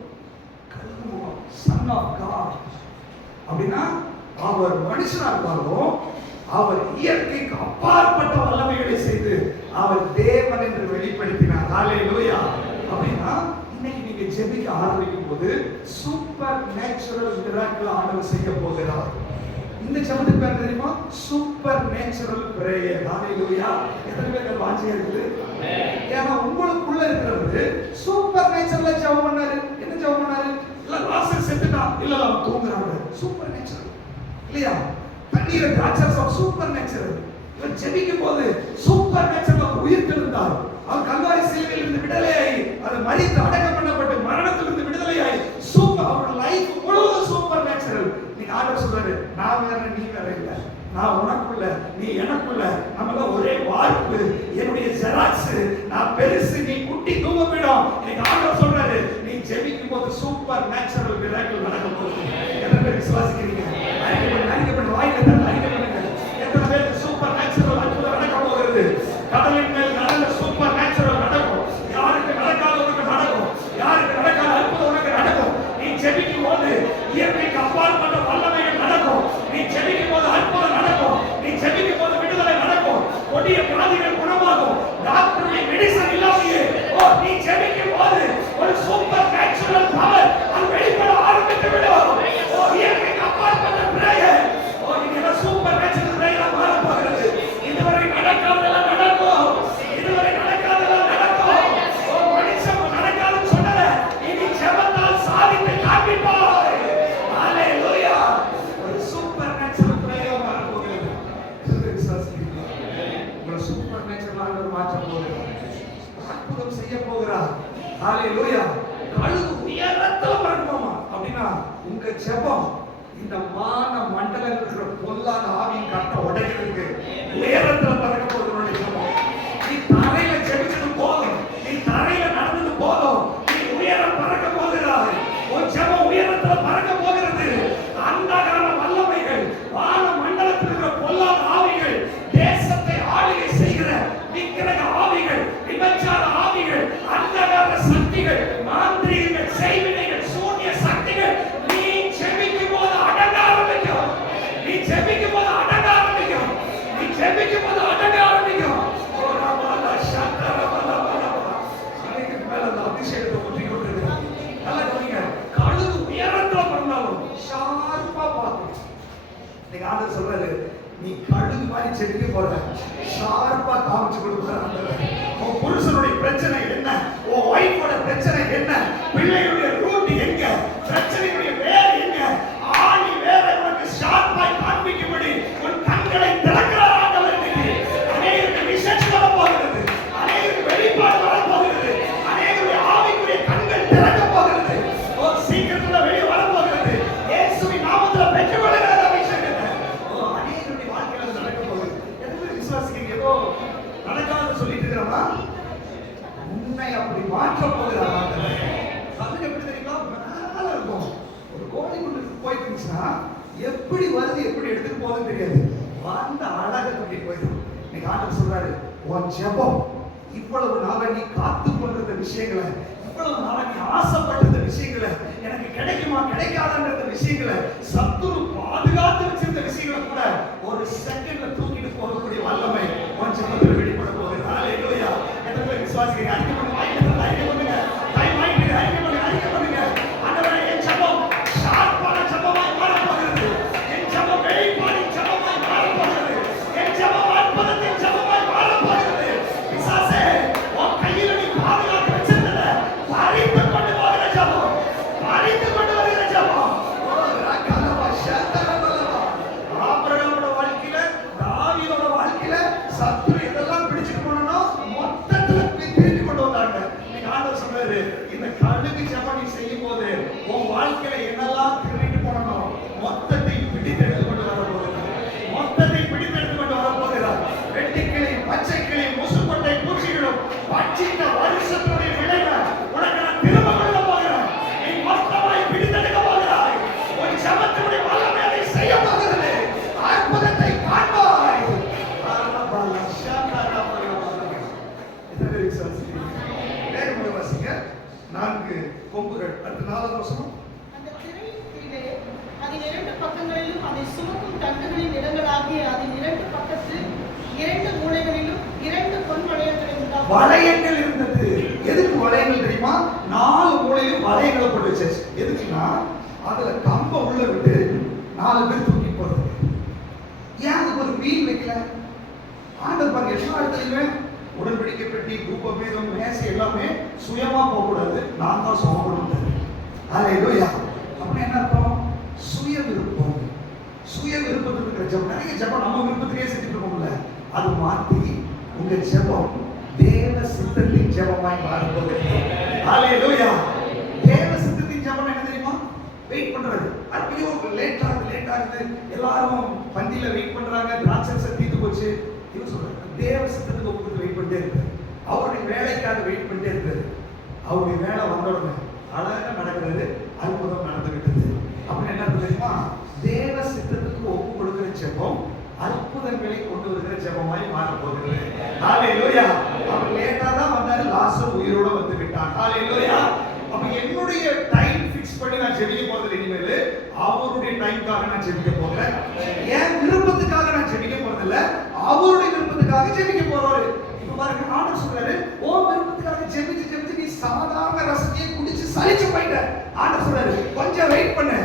கழுகு முகம், சன் ஆஃப் காட். அப்படின்னா அவர் மனுஷனா இருந்தாலும் அவர் இயற்கைக்கு அப்பாற்பட்ட வல்லமைகளை செய்து அவர் தேவன் என்று வெளிப்படுத்தினார். ஹalleluya. அப்படின்னா இன்னைக்கு நீங்க ஜெபிக்க ஆரம்பிக்கும் போது சூப்பர் நேச்சுரல் மிராக்கிள் ஆண்டவர் செய்ய போகிறார். இந்த ஜெபத்துக்கு பேர் தெரியுமா? Super natural prayer. ஹalleluya. எத்தனை பேருக்கு வாஞ்சியா இருக்குது? ஏன்னா உங்களுக்குள்ள இருக்கிறது சூப்பர் நேச்சுரலா ஜெபம் பண்ணாரு. என்ன ஜெபம் பண்ணாரு? இல்ல லாசர் செத்துட்டான், இல்ல அவன் தூங்குறாங்க. சூப்பர் நேச்சுரல் இல்லையா? தண்ணீரை திராட்சரசம் சூப்பர் நேச்சுரல். இவர் ஜெபிக்கும் போது சூப்பர் நேச்சுரல் உயிர் தெழுந்தார். அவர் கல்வாரி சிலுவையில் இருந்து விடுதலையாகி அது மரித்து அடக்கம் பண்ணப்பட்டு மரணத்திலிருந்து விடுதலையாகி சூப்பர் அவரோட லைஃப் முழுவதும் சூப்பர் நேச்சுரல். நீங்க ஆண்டவர் சொல்றாரு, நான் வேற நீ வேற இல்ல, நான் உனக்குள்ள நீ எனக்குள்ள, நம்மள ஒரே வாய்ப்பு, என்னுடைய ஜெராக்ஸ், நான் பெருசு நீ குட்டி தூங்க போயிடும். நீங்க ஆண்டவர் சொல்றாரு, நீ ஜெபிக்கும் போது சூப்பர் நேச்சுரல் மிராக்கிள் நடக்க போகுது. எத்தனை பேர் விசுவாசிக்கிறீங்க? அறிக்கை பண்ண வாயில தான் அறிக்கை பண்ணுங்க. எத்தனை பேருக்கு சூப்பர் நேச்சுரல் அற்புதம் நடக்க போகிறது? கடலின் மேல் நடந்த சூப்பர் நேச்சுரல் நடக்கும். யாருக்கு நடக்காதவனுக்கு நடக்கும், யாருக்கு நடக்காத அற்புதம் உனக்கு நடக்கும். நீ ஜெபிக்கும் போது இயற்கைக்கு அப்பாற்பட்ட வல்லமைகள் நடக்கும். நீ ஜெபிக்கும் போது அற்புதம் நடக்கும். நீ ஜெபிக்கும் போது விடுதலை நடக்கும். கொடிய வியாதிகள் குணமாகும். டாக்டருடைய மெடிசன் இல்லாமையே நீ ஜெபிக்கும் போது ஒரு சூப்பர் நேச்சுரல் பவர் அது வெளிப்பட ஆரம்பித்து விடும். இயற்கைக்கு அப்பாற்பட்ட பிரேயர். நீங்க சூப்பர் நேச்சுரல் பிரேயர் மாற போகிறது. இதுவரை நடக்காததெல்லாம் நடக்கும். இதுவரை நடக்காததெல்லாம் நடக்கும். மனுஷன் நடக்காதுன்னு சொன்னத இனி ஜெபத்தால் சாதித்து காண்பிப்பார். ஹalleluya. ஒரு சூப்பர் நேச்சுரல் பிரேயர் மாற போகிறது. விசுவாசிக்கிறீங்களா? ஒரு சூப்பர் நேச்சுரல் ஆண்டவர் மாற்ற போகிறார். அற்புதம் செய்ய போகிறார். ஹalleluya. கழுகு உயரத்துல பறக்குமா? அப்படின்னா உங்க ஜெபம் இந்த மான மண்டலம் இருக்கிற பொல்லாத ஆவியின் கட்ட உடைக்கிறதுக்கு உயரத்துல பறக்க போகிறது ஜெபம். நீ தரையில ஜெபிச்சது போதும், நீ தரையில நடந்தது போதும், நீ உயரம் பறக்க போகிறாய். உன் ஜெபம் உயரத்துல பறக்க போகிறது. அந்தகார வல்லமைகள், வான மண்டலத்தில் இருக்கிற பொல்லாத ஆவிகள், தேசத்தை ஆளுகை செய்கிற விக்கிரக ஆவிகள், விபச்சார ஆவிகள், அந்தகார சக்திகள், மாந்திரீகங்கள், செய்வினைகள், சூன்ய சக்திகள் நீ ஜெபிக்கும் போது அடங்க ஆரம்பிக்கும். நீ ஜெபிக்கும் போது அடங்க ஆரம்பிக்கும். நீ ஜெபிக்கும் போது அடங்க ஆரம்பிக்கும். அபிஷேகத்தை ஊற்றி கொண்டிருக்கிறார். நல்லா கவனிங்க. கழுகு உயரத்துல பிறந்தாலும் ஷார்ப்பா பார்க்கும். நீங்க ஆண்டவர் சொல்றாரு, நீ கழுகு மாதிரி ஜெபிக்க போற, ஷார்ப்பா காமிச்சு கொடுக்குறார் ஆண்டவர். உன் புருஷனுடைய பிரச்சனை என்ன, உன் ஒய்ஃபோட பிரச்சனை என்ன, பிள்ளைகளுடைய ரூட் எங்க, பிரச்சனையுடைய வேர் எங்க, ஆணி வேற உனக்கு ஷார்ப்பாய் காண்பிக்கும்படி உன் கண்களை திறக்கிறார் ஆண்டவர். இன்னைக்கு அநேகருக்கு விசேஷம் வர போகிறது, அநேகருக்கு வெளிப்பாடு வர போகிறது, அநேகருடைய ஆவிக்குரிய கண்கள் திறக்க போகிறது. சீக்கிரத்துல வெளியே வர போகிறது. இயேசுவின் நாமத்துல பெற்றுக்கொள்ளுகிற அபிஷேகத்தை அநேகருடைய வாழ்க்கையில நடக்க போகுது. எத்தனை விசுவாசிக்கிறீங்க? ஏதோ நடக்காதுன்னு சொல்லிட்டு இருக்கிறோமா? உன்னை அப்படி மாற்ற போகிறார் ஆண்டவர். அது எப்படி தெரியுமா? மேல இருக்கும். ஒரு கோழி குண்டு போயிட்டு இருந்துச்சுன்னா எப்படி வருது எப்படி எடுத்துட்டு போகுதுன்னு தெரியாது. வந்த அழகை தூக்கி போயிடும். நீங்க ஆண்டவர் சொல்றாரு, உன் ஜெபம் இவ்வளவு நாள நீ காத்து கொண்டிருந்த விஷயங்களை, இவ்வளவு நாள நீ ஆசைப்பட்டிருந்த விஷயங்களை, எனக்கு கிடைக்குமா கிடைக்காதுன்ற விஷயங்களை, சத்துரு பாதுகாத்து வச்சிருந்த விஷயங்களை கூட ஒரு செகண்ட்ல தூக்கிட்டு போகக்கூடிய வல்லமை உன் ஜெபத்தில் வெளிப்பட போகுது. ஹalleluya. எத்தனை பேர் விசுவாசிக்கிறீங்க? அறிக்கை பண்ணுங்க, அறிக்கை பண்ணுங்க, டைம் ஆயிட்டு, அறிக்கை பண்ணுங்க, அறிக்கை பண்ணுங்க. ஆண்டவரே, என் ஜெபம் ஷார்ப்பான ஜெபமாய் மாற போகிறது. என் ஜெபம் வெளிப்பாடின் ஜெபமாய் மாற போகிறது. என் ஜெபம் அற்புதத்தின் ஜெபமாய் மாற போகிறது. பிசாசே, உன் கையில நீ பாதுகாத்து வச்சிருந்தத பறித்து கொண்டு கொம்புகள். அடுத்த 4வது வசனம். அந்த திரையின் கீழே அதன் 2 பக்கங்களிலும் அதை சுமக்கும் தண்டுகளின் இடங்களாகிய அதன் 2 பக்கத்து 2 மூலைகளிலும் 2 பொன் வளையங்களை உண்டாக்கும். வளையங்கள் இருந்தது. எதுக்கு வளையங்கள் தெரியுமா? 4 மூலையிலும் வளையங்களை போட்டு வச்சாச்சு. எதுக்குன்னா அதுல கம்ப உள்ள விட்டு 4 பேர் தூக்கி போறது. ஏன் அதுக்கு ஒரு வீல் வைக்கல? ஆண்டவர் பாருங்க எல்லா இடத்துலயுமே உடன்படிக்கை பெட்டி, தூபபீடம், மேசை எல்லாமே சுயமா போக கூடாது. நான் தான் சுமக்கணும். ஹalleluya. அப்படின்னா என்ன அர்த்தம்? சுய விருப்பம். சுய விருப்பத்துக்கு இருக்கிற ஜெபம். நிறைய ஜெபம் நம்ம விருப்பத்திலேயே செஞ்சுட்டு இருக்கோம்ல. அது மாத்தி உங்க ஜெபம் தேவ சித்தத்தின் ஜெபமாய் மாறும்போது ஹalleluya. தேவ சித்தத்தின் ஜெபம் என்ன தெரியுமா? வெயிட் பண்றது. ஐயோ லேட் ஆகுது. எல்லாரும் பந்தியில வெயிட் பண்றாங்க. திராட்சை தீந்து போச்சு. இவன் சொல்றாரு தேவ சித்தத்துக்கு ஒப்புக்கு வெயிட் பண்ணிட்டே இருக்கு. அவருடைய வேலைக்காக வெயிட் பண்ணிட்டே இருக்காரு. அவருடைய வேலை வந்த உடனே அழகா நடக்கிறது. அற்புதம் நடந்து விட்டது. அப்படின்னு என்ன தெரியுமா? தேவ சித்தத்துக்கு ஒப்பு கொடுக்கிற ஜெபம் அற்புதங்களை கொண்டு வருகிற ஜெபமாய் மாறப் போகிறது. ஹalleluya. அவர் லேட்டா தான் வந்தாரு. லாசர் உயிரோட வந்து விட்டான். ஹalleluya. அப்ப என்னுடைய டைம் ஃபிக்ஸ் பண்ணி நான் ஜெபிக்க போறது இனிமேல் அவருடைய டைம்காக நான் ஜெபிக்க போறேன். என் விருப்பத்துக்காக நான் ஜெபிக்க போறது இல்ல. அவருடைய விருப்பத்துக்காக ஜெபிக்க போறாரு. இப்ப பாருங்க ஆண்டவர் சொல்றாரு, ஓ விருப்பத்துக்காக ஜெபிச்சு நீ சாதாரண ரசத்தையே குடிச்சு சலிச்சு போயிட்ட. ஆண்டவர் சொல்றாரு, கொஞ்சம் வெயிட் பண்ணு.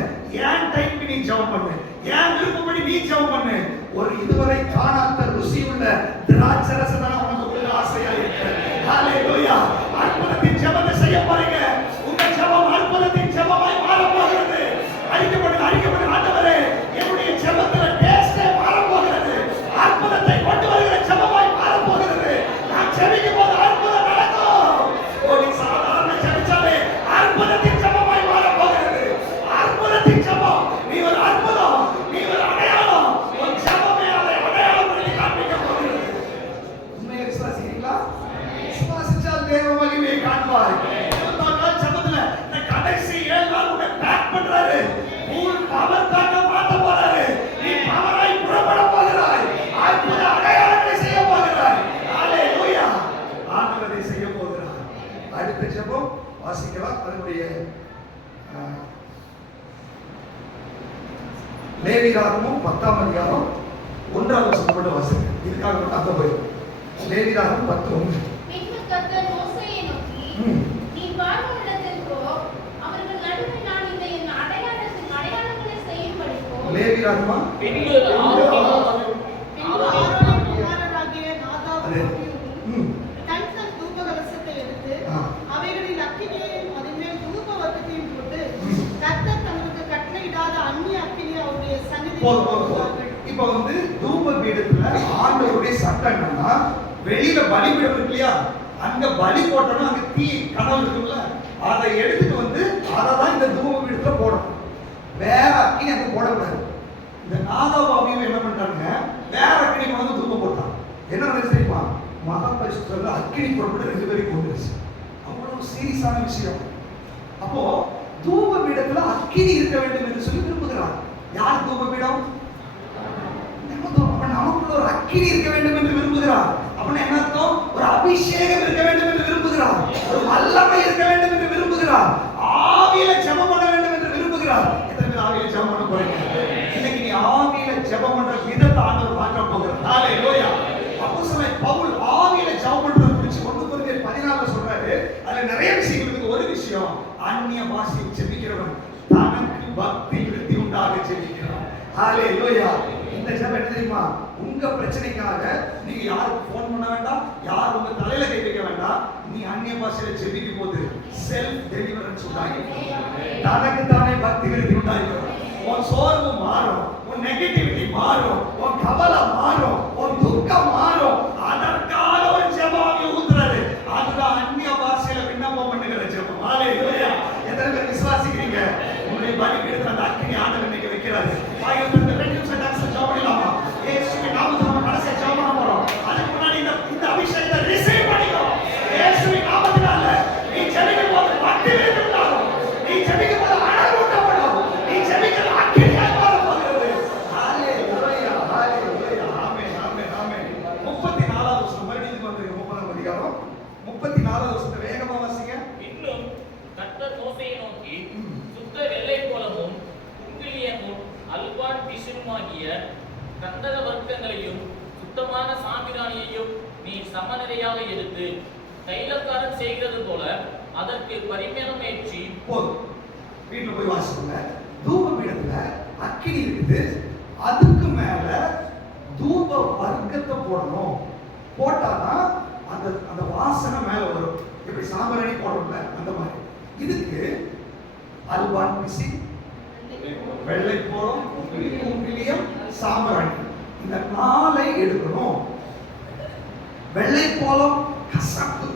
என் டைம்க்கு நீ ஜெபம் பண்ணு. என் விருப்பப்படி நீ ஜெபம் பண்ணு. ஒரு இதுவரை காணாத ருசி உள்ள திராட்சை ரசத்தை உனக்கு உள்ள ஆசையா இருக்கு. ஹalleluya. அற்புதத்தின் ஜெபத்தை செய்ய போறீங்க. உங்க ஜெபம் அற்புதத்தின் ஜெபமாய் மாற போகிறது. அறிக்கைப்படு ஆண்டவரே, என்னுடைய ஜெபத்துல டேஸ்டே மாற போகிறது. அற்புதத்தை கொண்டு வருகிற ஜெபமாய் மாற போகிறது. நான் ஜெபிக்கும் போது அற்புதம் நடக்கும். ஒரு சாதாரண ஜெபிச்சாலே அற்புதத்தின் ஜெபமாய் மாற போகிறது. அற்புதத்தின் ஜெபம். நீ ஒரு அற்புதம், நீ ஒரு அடையாளம். உன் ஜெபமே அதை அடையாளம் பண்ணி காண்பிக்க போகிறது. உண்மையை விசுவாசிக்கிறீங்களா? விசுவாசிச்சால் தேவ மகிமையை காண்பாய். ஜெபத்துல இந்த கடைசி 7 நாள் உன்னை பேக் பண்றாரு. உன் பவர் தாக்க மாத்த போறாரு. நீ பவராய் புறப்பட போகிறாய். அற்புத அடையாளங்களை செய்ய போகிறாய். ஹalleluya. ஆண்டவர் அதை செய்ய போகிறார். அடுத்த ஜெபம் வாசிக்கலாம். அதனுடைய லேவியராகமம் 10ஆம் அதிகாரம் 1ஆம் வசனம் மட்டும் வாசிங்க. இதுக்காக மட்டும் அந்த போய் லேவியராகமம் 10:1. பின்பு கர்த்தர் மோசேயை நோக்கி, நீ பார்வோனிடத்தில் போ, அவர்கள் நடுவில் நான் இந்த என் அடையாளங்களை செய்யும்படி போ. லேவியராகமம் பின்பு ஆரோனின் குமாரராகிய நாதாபும் அபியூவும் தன் தூபகலசத்தை எடுத்து அவைகளில் அக்கினியையும் அதின்மேல் தூபவர்க்கத்தையும் போட்டு கர்த்தர் தங்களுக்கு கட்டளையிடாத அந்நிய அக்கினியை அவருடைய சந்நிதியில் போடுவார்கள். இப்ப வந்து தூப பீடத்துல ஆண்டவருடைய சட்டம் என்னன்னா, வெளியில பலிபீடம் இருக்கு இல்லையா, அங்க பலி போட்டோம்னா அங்க தீ கனல் இருக்குல்ல, அதை எடுத்துட்டு வந்து அதை தான் இந்த தூப பீடத்துல போடணும். வேற அக்கினி அங்க போடக்கூடாது. இந்த நாதாபாவியும் என்ன பண்ணிட்டாங்க, வேற அக்கினி வந்து தூபம் போட்டான். என்ன நடந்துச்சு தெரியுமா? மகாபரிசுத்தத்துல அக்கினி புறப்பட்டு 2 பேரையும் கொண்டுருச்சு. அவ்வளவு சீரியஸான விஷயம். அப்போ தூப பீடத்துல அக்கினி இருக்க வேண்டும் என்று சொல்லி விரும்புகிறார். யார் தூப பீடம்? நமக்குள்ள ஒரு அக்கினி இருக்க வேண்டும் என்று விரும்புகிறார். அப்படின்னா என்ன அர்த்தம்? ஒரு அபிஷேகம் இருக்க வேண்டும் என்று விரும்புகிறார். ஒரு வல்லமை இருக்க வேண்டும் என்று விரும்புகிறார். ஆவியில ஜெபம் பண்ண வேண்டும் என்று விரும்புகிறார். எத்தனை பேர் ஆவியில ஜெபம் பண்ண போறீங்க? இன்னைக்கு நீ ஆவியில ஜெபம் பண்ற விதத்தை ஆண்டவர் பார்க்க போகிறார். ஹalleluya. அப்போஸ்தலன் பவுல் ஆவியில ஜெபம் பண்றது குறித்து 1 கொரிந்தியர் 14 சொல்றாரு. அதுல நிறைய விஷயங்கள் இருக்கு. ஒரு விஷயம், அந்நிய பாஷையில் ஜெபிக்கிறவன் தனக்கு பக்தி விருத்தி உண்டாக ஜெபிக்கிறான். ஹalleluya. இந்த ஜெபம் என்ன தெரியுமா? உங்க பிரச்சனைக்காக நீங்க யாருக்கு ஃபோன் பண்ண வேண்டாம், யார் உங்க தலையில கை வைக்க வேண்டாம். நீ அந்நிய பாஷையில ஜெபிக்கும் போது செல்ஃப் டெலிவரன்ஸ் உண்டாகும். தனக்கு தானே பக்தி விருத்தி உண்டாகும். உன் சோர்வு மாறும், உன் நெகட்டிவிட்டி மாறும், உன் கவலை மாறும், உன் துக்கம் மாறும். அதற்காக ஒரு ஜெபம் ஊத்துறாரு. அதுதான் அந்நிய பாஷையில விண்ணப்பம் பண்ணுகிற ஜெபம். ஹalleluya. எத்தனை பேர் விசுவாசிக்கிறீங்க? உங்களுடைய பலிபீடத்துல அந்த அக்கினி ஆண்டவர் இன்னைக்கு வைக்கிறாரு. ஆயிரத்தி 2 நிமிஷம் டான்ஸ் ஜெபம் பண்ணலாமா? இயேசுவின் நாமத்துல நம்ம கடைசியா ஜெபம் பண்ண போறோம். அதுக்கு முன்னாடி இந்த அபிஷேகத்தை ரிசீவ் பண்ணிக்கோ. இயேசுவின் நாமத்தினால நீ ஜெபிக்கும் போது பக்தி விருத்தி உண்டாகும். நீ ஜெபிக்கும் போது அழகு உண்டாகும். நீ ஜெபிக்கிற அக்கினியாய் மாற போகிறது. ஹalleluya. ஹalleluya. ஆமென் ஆமென் ஆமென். 34வது வசனம் மறுபடியும் வந்துருங்க. 30ஆம் அதிகாரம் 34வது வசனத்தை வேகமா வாசிங்க. இன்னும் கர்த்தர் மோசேயை நோக்கி, சுத்த வெள்ளை போலமும் குங்கிலியமும் அல்பான் பிசுமாகிய கந்தக வர்க்கங்களையும் சுத்தமான சாம்பிராணியையும் நீ சமநிலையாக எடுத்து தைலக்காரன் செய்கிறது போல அதற்கு பரிமேலம் ஏற்றி போதும். வீட்டுல போய் வாசிக்கோங்க. தூப பீடத்துல அக்கினி இருக்குது, அதுக்கு மேல தூப வர்க்கத்தை போடணும். போட்டாதான் அந்த அந்த வாசனை மேல வரும். இப்படி சாம்பிராணி போடுறோம்ல அந்த மாதிரி. இதுக்கு அல்வான் பிசி, வெள்ளை போலம், குங்கிலியம், சாம்பிராணி, இந்த 4 எடுக்கணும். வெள்ளை போலம் கசப்பு,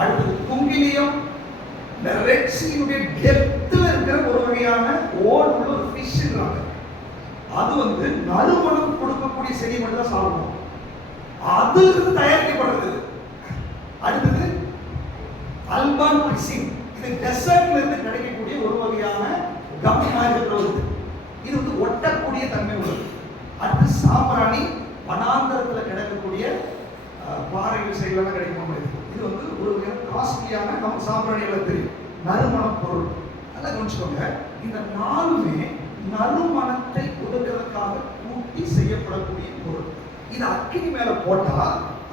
அடுத்தது குங்கிலியம், இந்த ரெட் சீனுடைய டெப்த்ல இருக்கிற ஒரு வகையான ஓல் உள்ள ஒரு ஃபிஷ்ன்றாங்க. அது வந்து நறுமணம் கொடுக்கக்கூடிய செடி மட்டும் தான் சாப்பிடணும். அது தயாரிக்கப்படுறது. அடுத்தது அல்பான் பிசின், இது டெசர்ட்ல இருந்து கிடைக்கக்கூடிய ஒரு வகையான கம் மாதிரி இருக்கிறது. இது வந்து ஒட்டக்கூடிய தன்மை உள்ளது. அடுத்து சாம்பிராணி, வனாந்தரத்துல கிடைக்கக்கூடிய பாறைகள் சைடுலாம் கிடைக்கும். இது வந்து ஒரு வகையான காஸ்ட்லியான நம்ம சாம்பிராணிகளை தெரியும், நறுமண பொருள். நல்லா கவனிச்சுக்கோங்க. இந்த 4மே நறுமணத்தை கொடுக்கிறதுக்காக கூட்டி செய்யப்படக்கூடிய பொருள். இது அக்கினி மேல போட்டா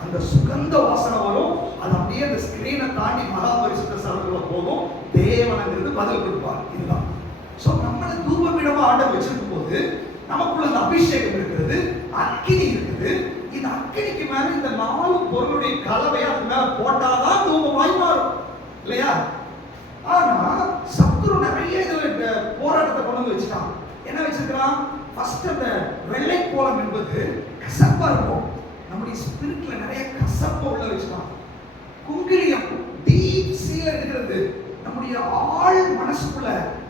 அந்த சுகந்த வாசனை வரும். அது அப்படியே அந்த ஸ்கிரீனை தாண்டி மகாபரிசுத்த ஸ்தலத்துக்குள்ள போகும். தேவனங்கிறது பதில் கொடுப்பார். இதுதான். சோ நம்மள தூபபீடமா ஆண்டவர் வச்சிருக்கும் போது நமக்குள்ள அந்த அபிஷேகம் இருக்கிறது, அக்கினி இருக்குது. இந்த அக்கினிக்கு மேல இந்த 4 பொருளுடைய கலவையை அது மேல போட்டாதான் தூபமாய் மாறும், இல்லையா? ஆனா சத்துரு நிறைய இதுல போராட்டத்தை கொண்டு வந்து வச்சுட்டான். என்ன வச்சிருக்கான்? ஃபர்ஸ்ட் அந்த வெள்ளை போலம் என்பது கசப்பா இருக்கும். நம்முடைய ஸ்பிரிட்ல நிறைய கசப்பை உள்ள வச்சுட்டான். குங்கிலியம் டீப் சீல இருக்கிறது. நம்முடைய ஆள் மனசுக்குள்ள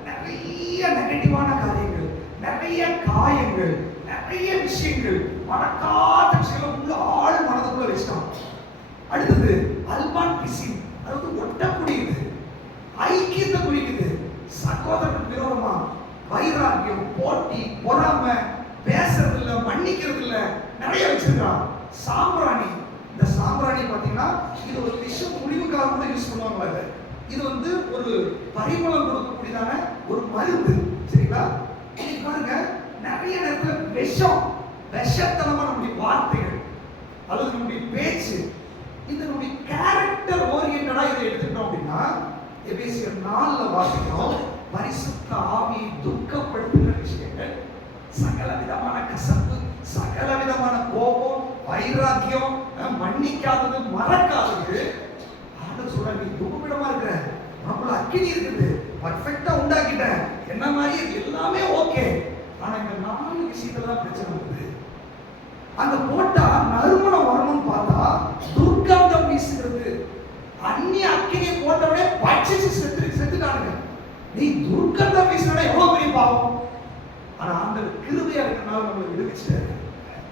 நிறைய நெகட்டிவான காரியங்கள், நிறைய காயங்கள், நிறைய விஷயங்கள், மறக்காத விஷயங்கள் உள்ள ஆள் மனதுக்குள்ள வச்சுட்டான். அடுத்தது அல்பான் பிசின், அதாவது ஒட்டக்கூடியது, ஐக்கியத்தை குறிக்குது. சகோதரனுக்கு விரோதமா வைராக்கியம், போட்டி, பொறாமை, பேசுறது இல்ல, மன்னிக்கிறது இல்ல, நிறைய வச்சிருக்கான். சாம்பிராணி, இந்த சாம்பிராணி பாத்தீங்கன்னா இது ஒரு விஷயம் முடிவுக்காக கூட யூஸ் பண்ணுவாங்க. இது வந்து ஒரு பரிமளம் கொடுக்கக்கூடியதான ஒரு மருந்து, சரிங்களா? இன்னைக்கு பாருங்க, நிறைய நேரத்துல விஷத்தனமா நம்முடைய வார்த்தைகள் அல்லது நம்முடைய பேச்சு, இந்த நம்முடைய கேரக்டர் ஓரியன்டா இதை எடுத்துக்கிட்டோம் அப்படின்னா, எபேசியர் 4ல வாசிக்கிறோம், பரிசுத்த ஆவியை துக்கப்படுத்துகிற விஷயங்கள், சகல விதமான கசப்பு, சகல விதமான கோபம், வைராக்கியம், மன்னிக்காதது, மறக்காதது. ஆண்டவர் சொல்றார், நீ தூபபீடமா இருக்கிற, உனக்குள்ள அக்கினி இருக்குது, பர்ஃபெக்ட்டா உண்டாக்கிட்டேன், என்ன மாதிரி எல்லாமே ஓகே. ஆனா இந்த 4 விஷயத்துல தான் பிரச்சனை வருது. அங்க போட்டா நறுமணம் வரணும்னு பார்த்தா துர்கந்தம் வீசுகிறது. அந்நிய அக்கினியை போட்டவனே பட்சிச்சு செத்துட்டானுங்க. நீ துர்கந்தம் வீசுனா எவ்வளவு பெரிய பாவம். ஆனா ஆண்டவர் கிருபையா இருக்கனால நம்மளை விடுவிச்சாரு.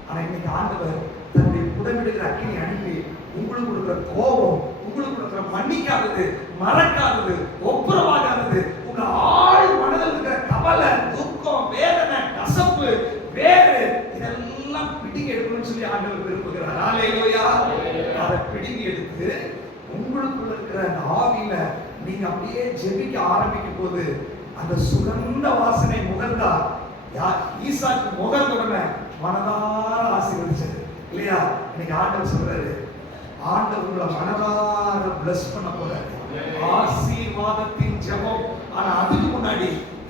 ஆனா இன்னைக்கு ஆண்டவர் தன்னுடைய புடமிடுகிற அக்கினி அனுப்பி உங்களுக்கு கொடுக்கிற கோபம், உங்களுக்கு கொடுக்கிற மன்னிக்காதது, மறக்காதது, ஒப்புரவாகாதது, உங்க ஆள் மனதில் இருக்கிற கவலை, துக்கம், வேதனை, கசப்பு, வேறு இதெல்லாம் பிடிங்கி எடுக்கணும்னு சொல்லி ஆண்டவர் விரும்புகிறார். ஹல்லேலூயா. அதை பிடிங்கி எடுத்து உங்களுக்குள்ள இருக்கிற அந்த ஆவியில நீங்க அப்படியே ஜெபிக்க ஆரம்பிக்கும் போது அந்த சுகந்த வாசனை முகர்ந்தா, ஈசாக்கு முகர்ந்த உடனே மனதார ஆசீர்வதிச்சது, இல்லையா? இன்னைக்கு ஆண்டவர் சொல்றாரு, ஆண்டவர் உங்களை மனதார பிளஸ் பண்ண போறாரு. ஆசீர்வாதத்தின் ஜெபம். ஆனா அதுக்கு முன்னாடி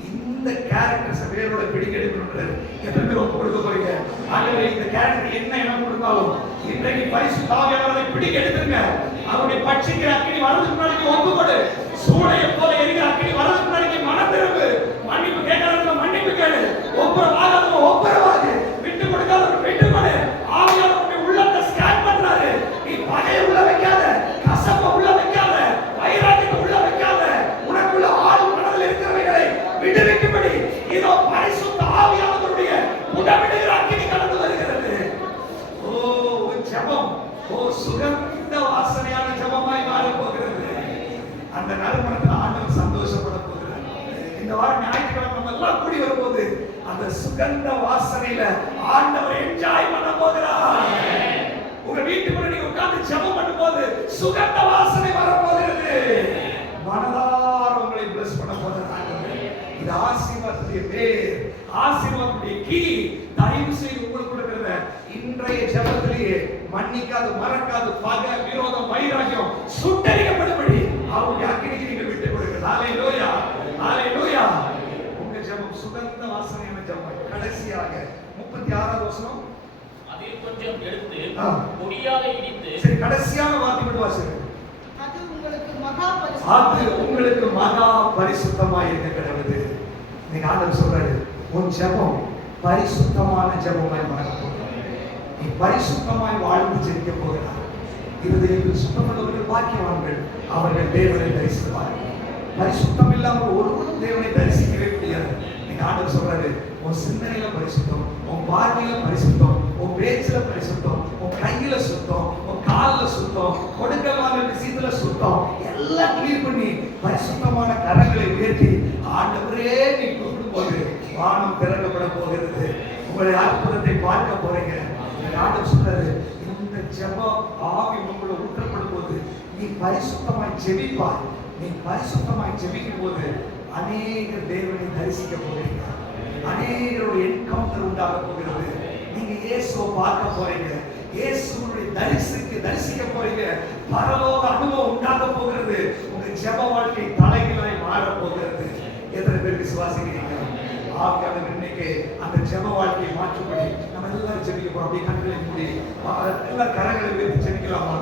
இந்த கேரக்டர்ஸ் வேரோட பிடிக்க எடுக்கணும்ன்றாரு. எத்தனை பேர் ஒப்பு கொடுக்க போறீங்க? ஆண்டவரே, இந்த கேரக்டர் என்ன எனக்கு கொடுத்தாலும் இன்றைக்கு பரிசுத்த ஆவியானவரை பிடிக்க எடுத்துருங்க. அவருடைய பட்சிக்கிற அக்கினி வரதுக்கு முன்னாடி ஒப்புக்கொடு. சூளையை போல எரிகிற அக்கினி வரதுக்கு முன்னாடி மனம் திரும்பு. மன்னிப்பு கேட்காதவங்க மன்னிப்பு கேளு. ஒப்புரவாகாதவங்க ஒப்புரவாகு. விட்டு கொடுக்காதவங்க விட்டு கொடு. ஆவியானவருடைய உள்ளத்தை ஸ்கேன் பண்றாரு. நீ பகையை உள்ள வைக்காத, கசப்பை உள்ள வைக்காத, வைராக்கியத்தை உள்ள வைக்காத. உனக்குள்ள ஆள் மனதில் இருக்கிறவைகளை விடுவிக்கும்படி இதோ பரிசுத்த ஆவியானவருடைய உடம்பிடுகிற அக்கினி கடந்து வருகிறது. ஓ ஜெபம், ஓ சுகந்த வாசனையான ஜெபமாய் மாற போகிறது. அந்த நறுமணத்தில் ஆண்டவர் சந்தோஷப்பட போகிறார். இந்த வாரம் ஞாயிற்றுக்கிழமை நம்ம எல்லாம் கூடி வரும்போது அந்த சுகந்த வாசனையில ஆண்டவர் என்ஜாய் பண்ண போகிறார். உங்க வீட்டுக்குள்ள நீங்க உட்கார்ந்து ஜெபம் பண்ணும்போது சுகந்த வாசனை வர போகிறது. மனதார உங்களை bless பண்ண போறாங்க. இது ஆசீர்வாதத்துடைய பேர், ஆசீர்வாதத்துடைய கீ. தயவு செய்து உங்களுக்கு இருக்கிற இன்றைய ஜெபத்திலேயே மன்னிக்காது, மறக்காது, பகை, விரோதம், வைராக்கியம் சுட்டரிக்கப்படும்படி அவருடைய அக்கினிக்கு நீங்கள் விட்டு கொடுங்க. ஹalleluya, ஹalleluya. உங்க ஜெபம் சுகந்த வாசனையான ஜெபம். கடைசியாக 36வது வசனம். அதில் கொஞ்சம் எடுத்து ஆ. பொடியாக இடித்து சரி, கடைசியான வார்த்தை மட்டும் வாசிங்க. அது உங்களுக்கு மகா அது உங்களுக்கு மகா பரிசுத்தமாய் இருக்க கடவுது. நீங்க ஆண்டவர் சொல்றாரு, உன் ஜெபம் பரிசுத்தமான ஜெபமாய் மாற போகிறது. நீ பரிசுத்தமாய் வாழ்ந்து ஜெபிக்க போகிறார். இருதயத்தில் சுத்தமுள்ளவர்கள் பாக்கியவான்கள், அவர்கள் தேவனை தரிசிப்பார்கள். பரிசுத்தம் இல்லாமல் ஒருவரும் தேவனை தரிசிக்கவே முடியாது. நீங்க ஆண்டவர் சொல்றாரு, உன் சிந்தனையில பரிசுத்தம், உன் பார்வையில பரிசுத்தம், உன் பேச்சுல பரிசுத்தம், உன் கையில சுத்தம், உன் கால்ல சுத்தம், கொடுக்கமான விஷயத்துல சுத்தம், எல்லாம் கிளீன் பண்ணி பரிசுத்தமான கரங்களை உயர்த்தி ஆண்டவரே நீ கூப்பிடும்போது வானம் திறக்கப்பட போகிறது. உங்களுடைய அற்புதத்தை பார்க்க போறீங்க. ஆண்டவர் சொல்றாரு, இந்த ஜெபம் ஆவி உங்களை ஊற்றப்படும் போது நீ பரிசுத்தமாய் ஜெபிப்பாய். நீ பரிசுத்தமாய் ஜெபிக்கும் போது அநேக தேவனை தரிசிக்க போறீங்க. அநேகருடைய என்கவுண்டர் உண்டாக போகிறது. நீங்க இயேசுவை பார்க்க போறீங்க. இயேசுவை தரிசிக்க போறீங்க. பரலோக அனுபவம் உண்டாக போகிறது. உங்க ஜெப வாழ்க்கை தலைகளாய் மாற போகிறது. எத்தனை பேர் விசுவாசிக்கிறீங்க? ஆவியானவர் இன்னைக்கு அந்த ஜெப வாழ்க்கையை மாற்றும்படி நம்ம எல்லாரும் ஜெபிக்க போறோம். அப்படியே கண்களை மூடி எல்லா கரங்களை உயர்த்தி ஜெபிக்கலாமா?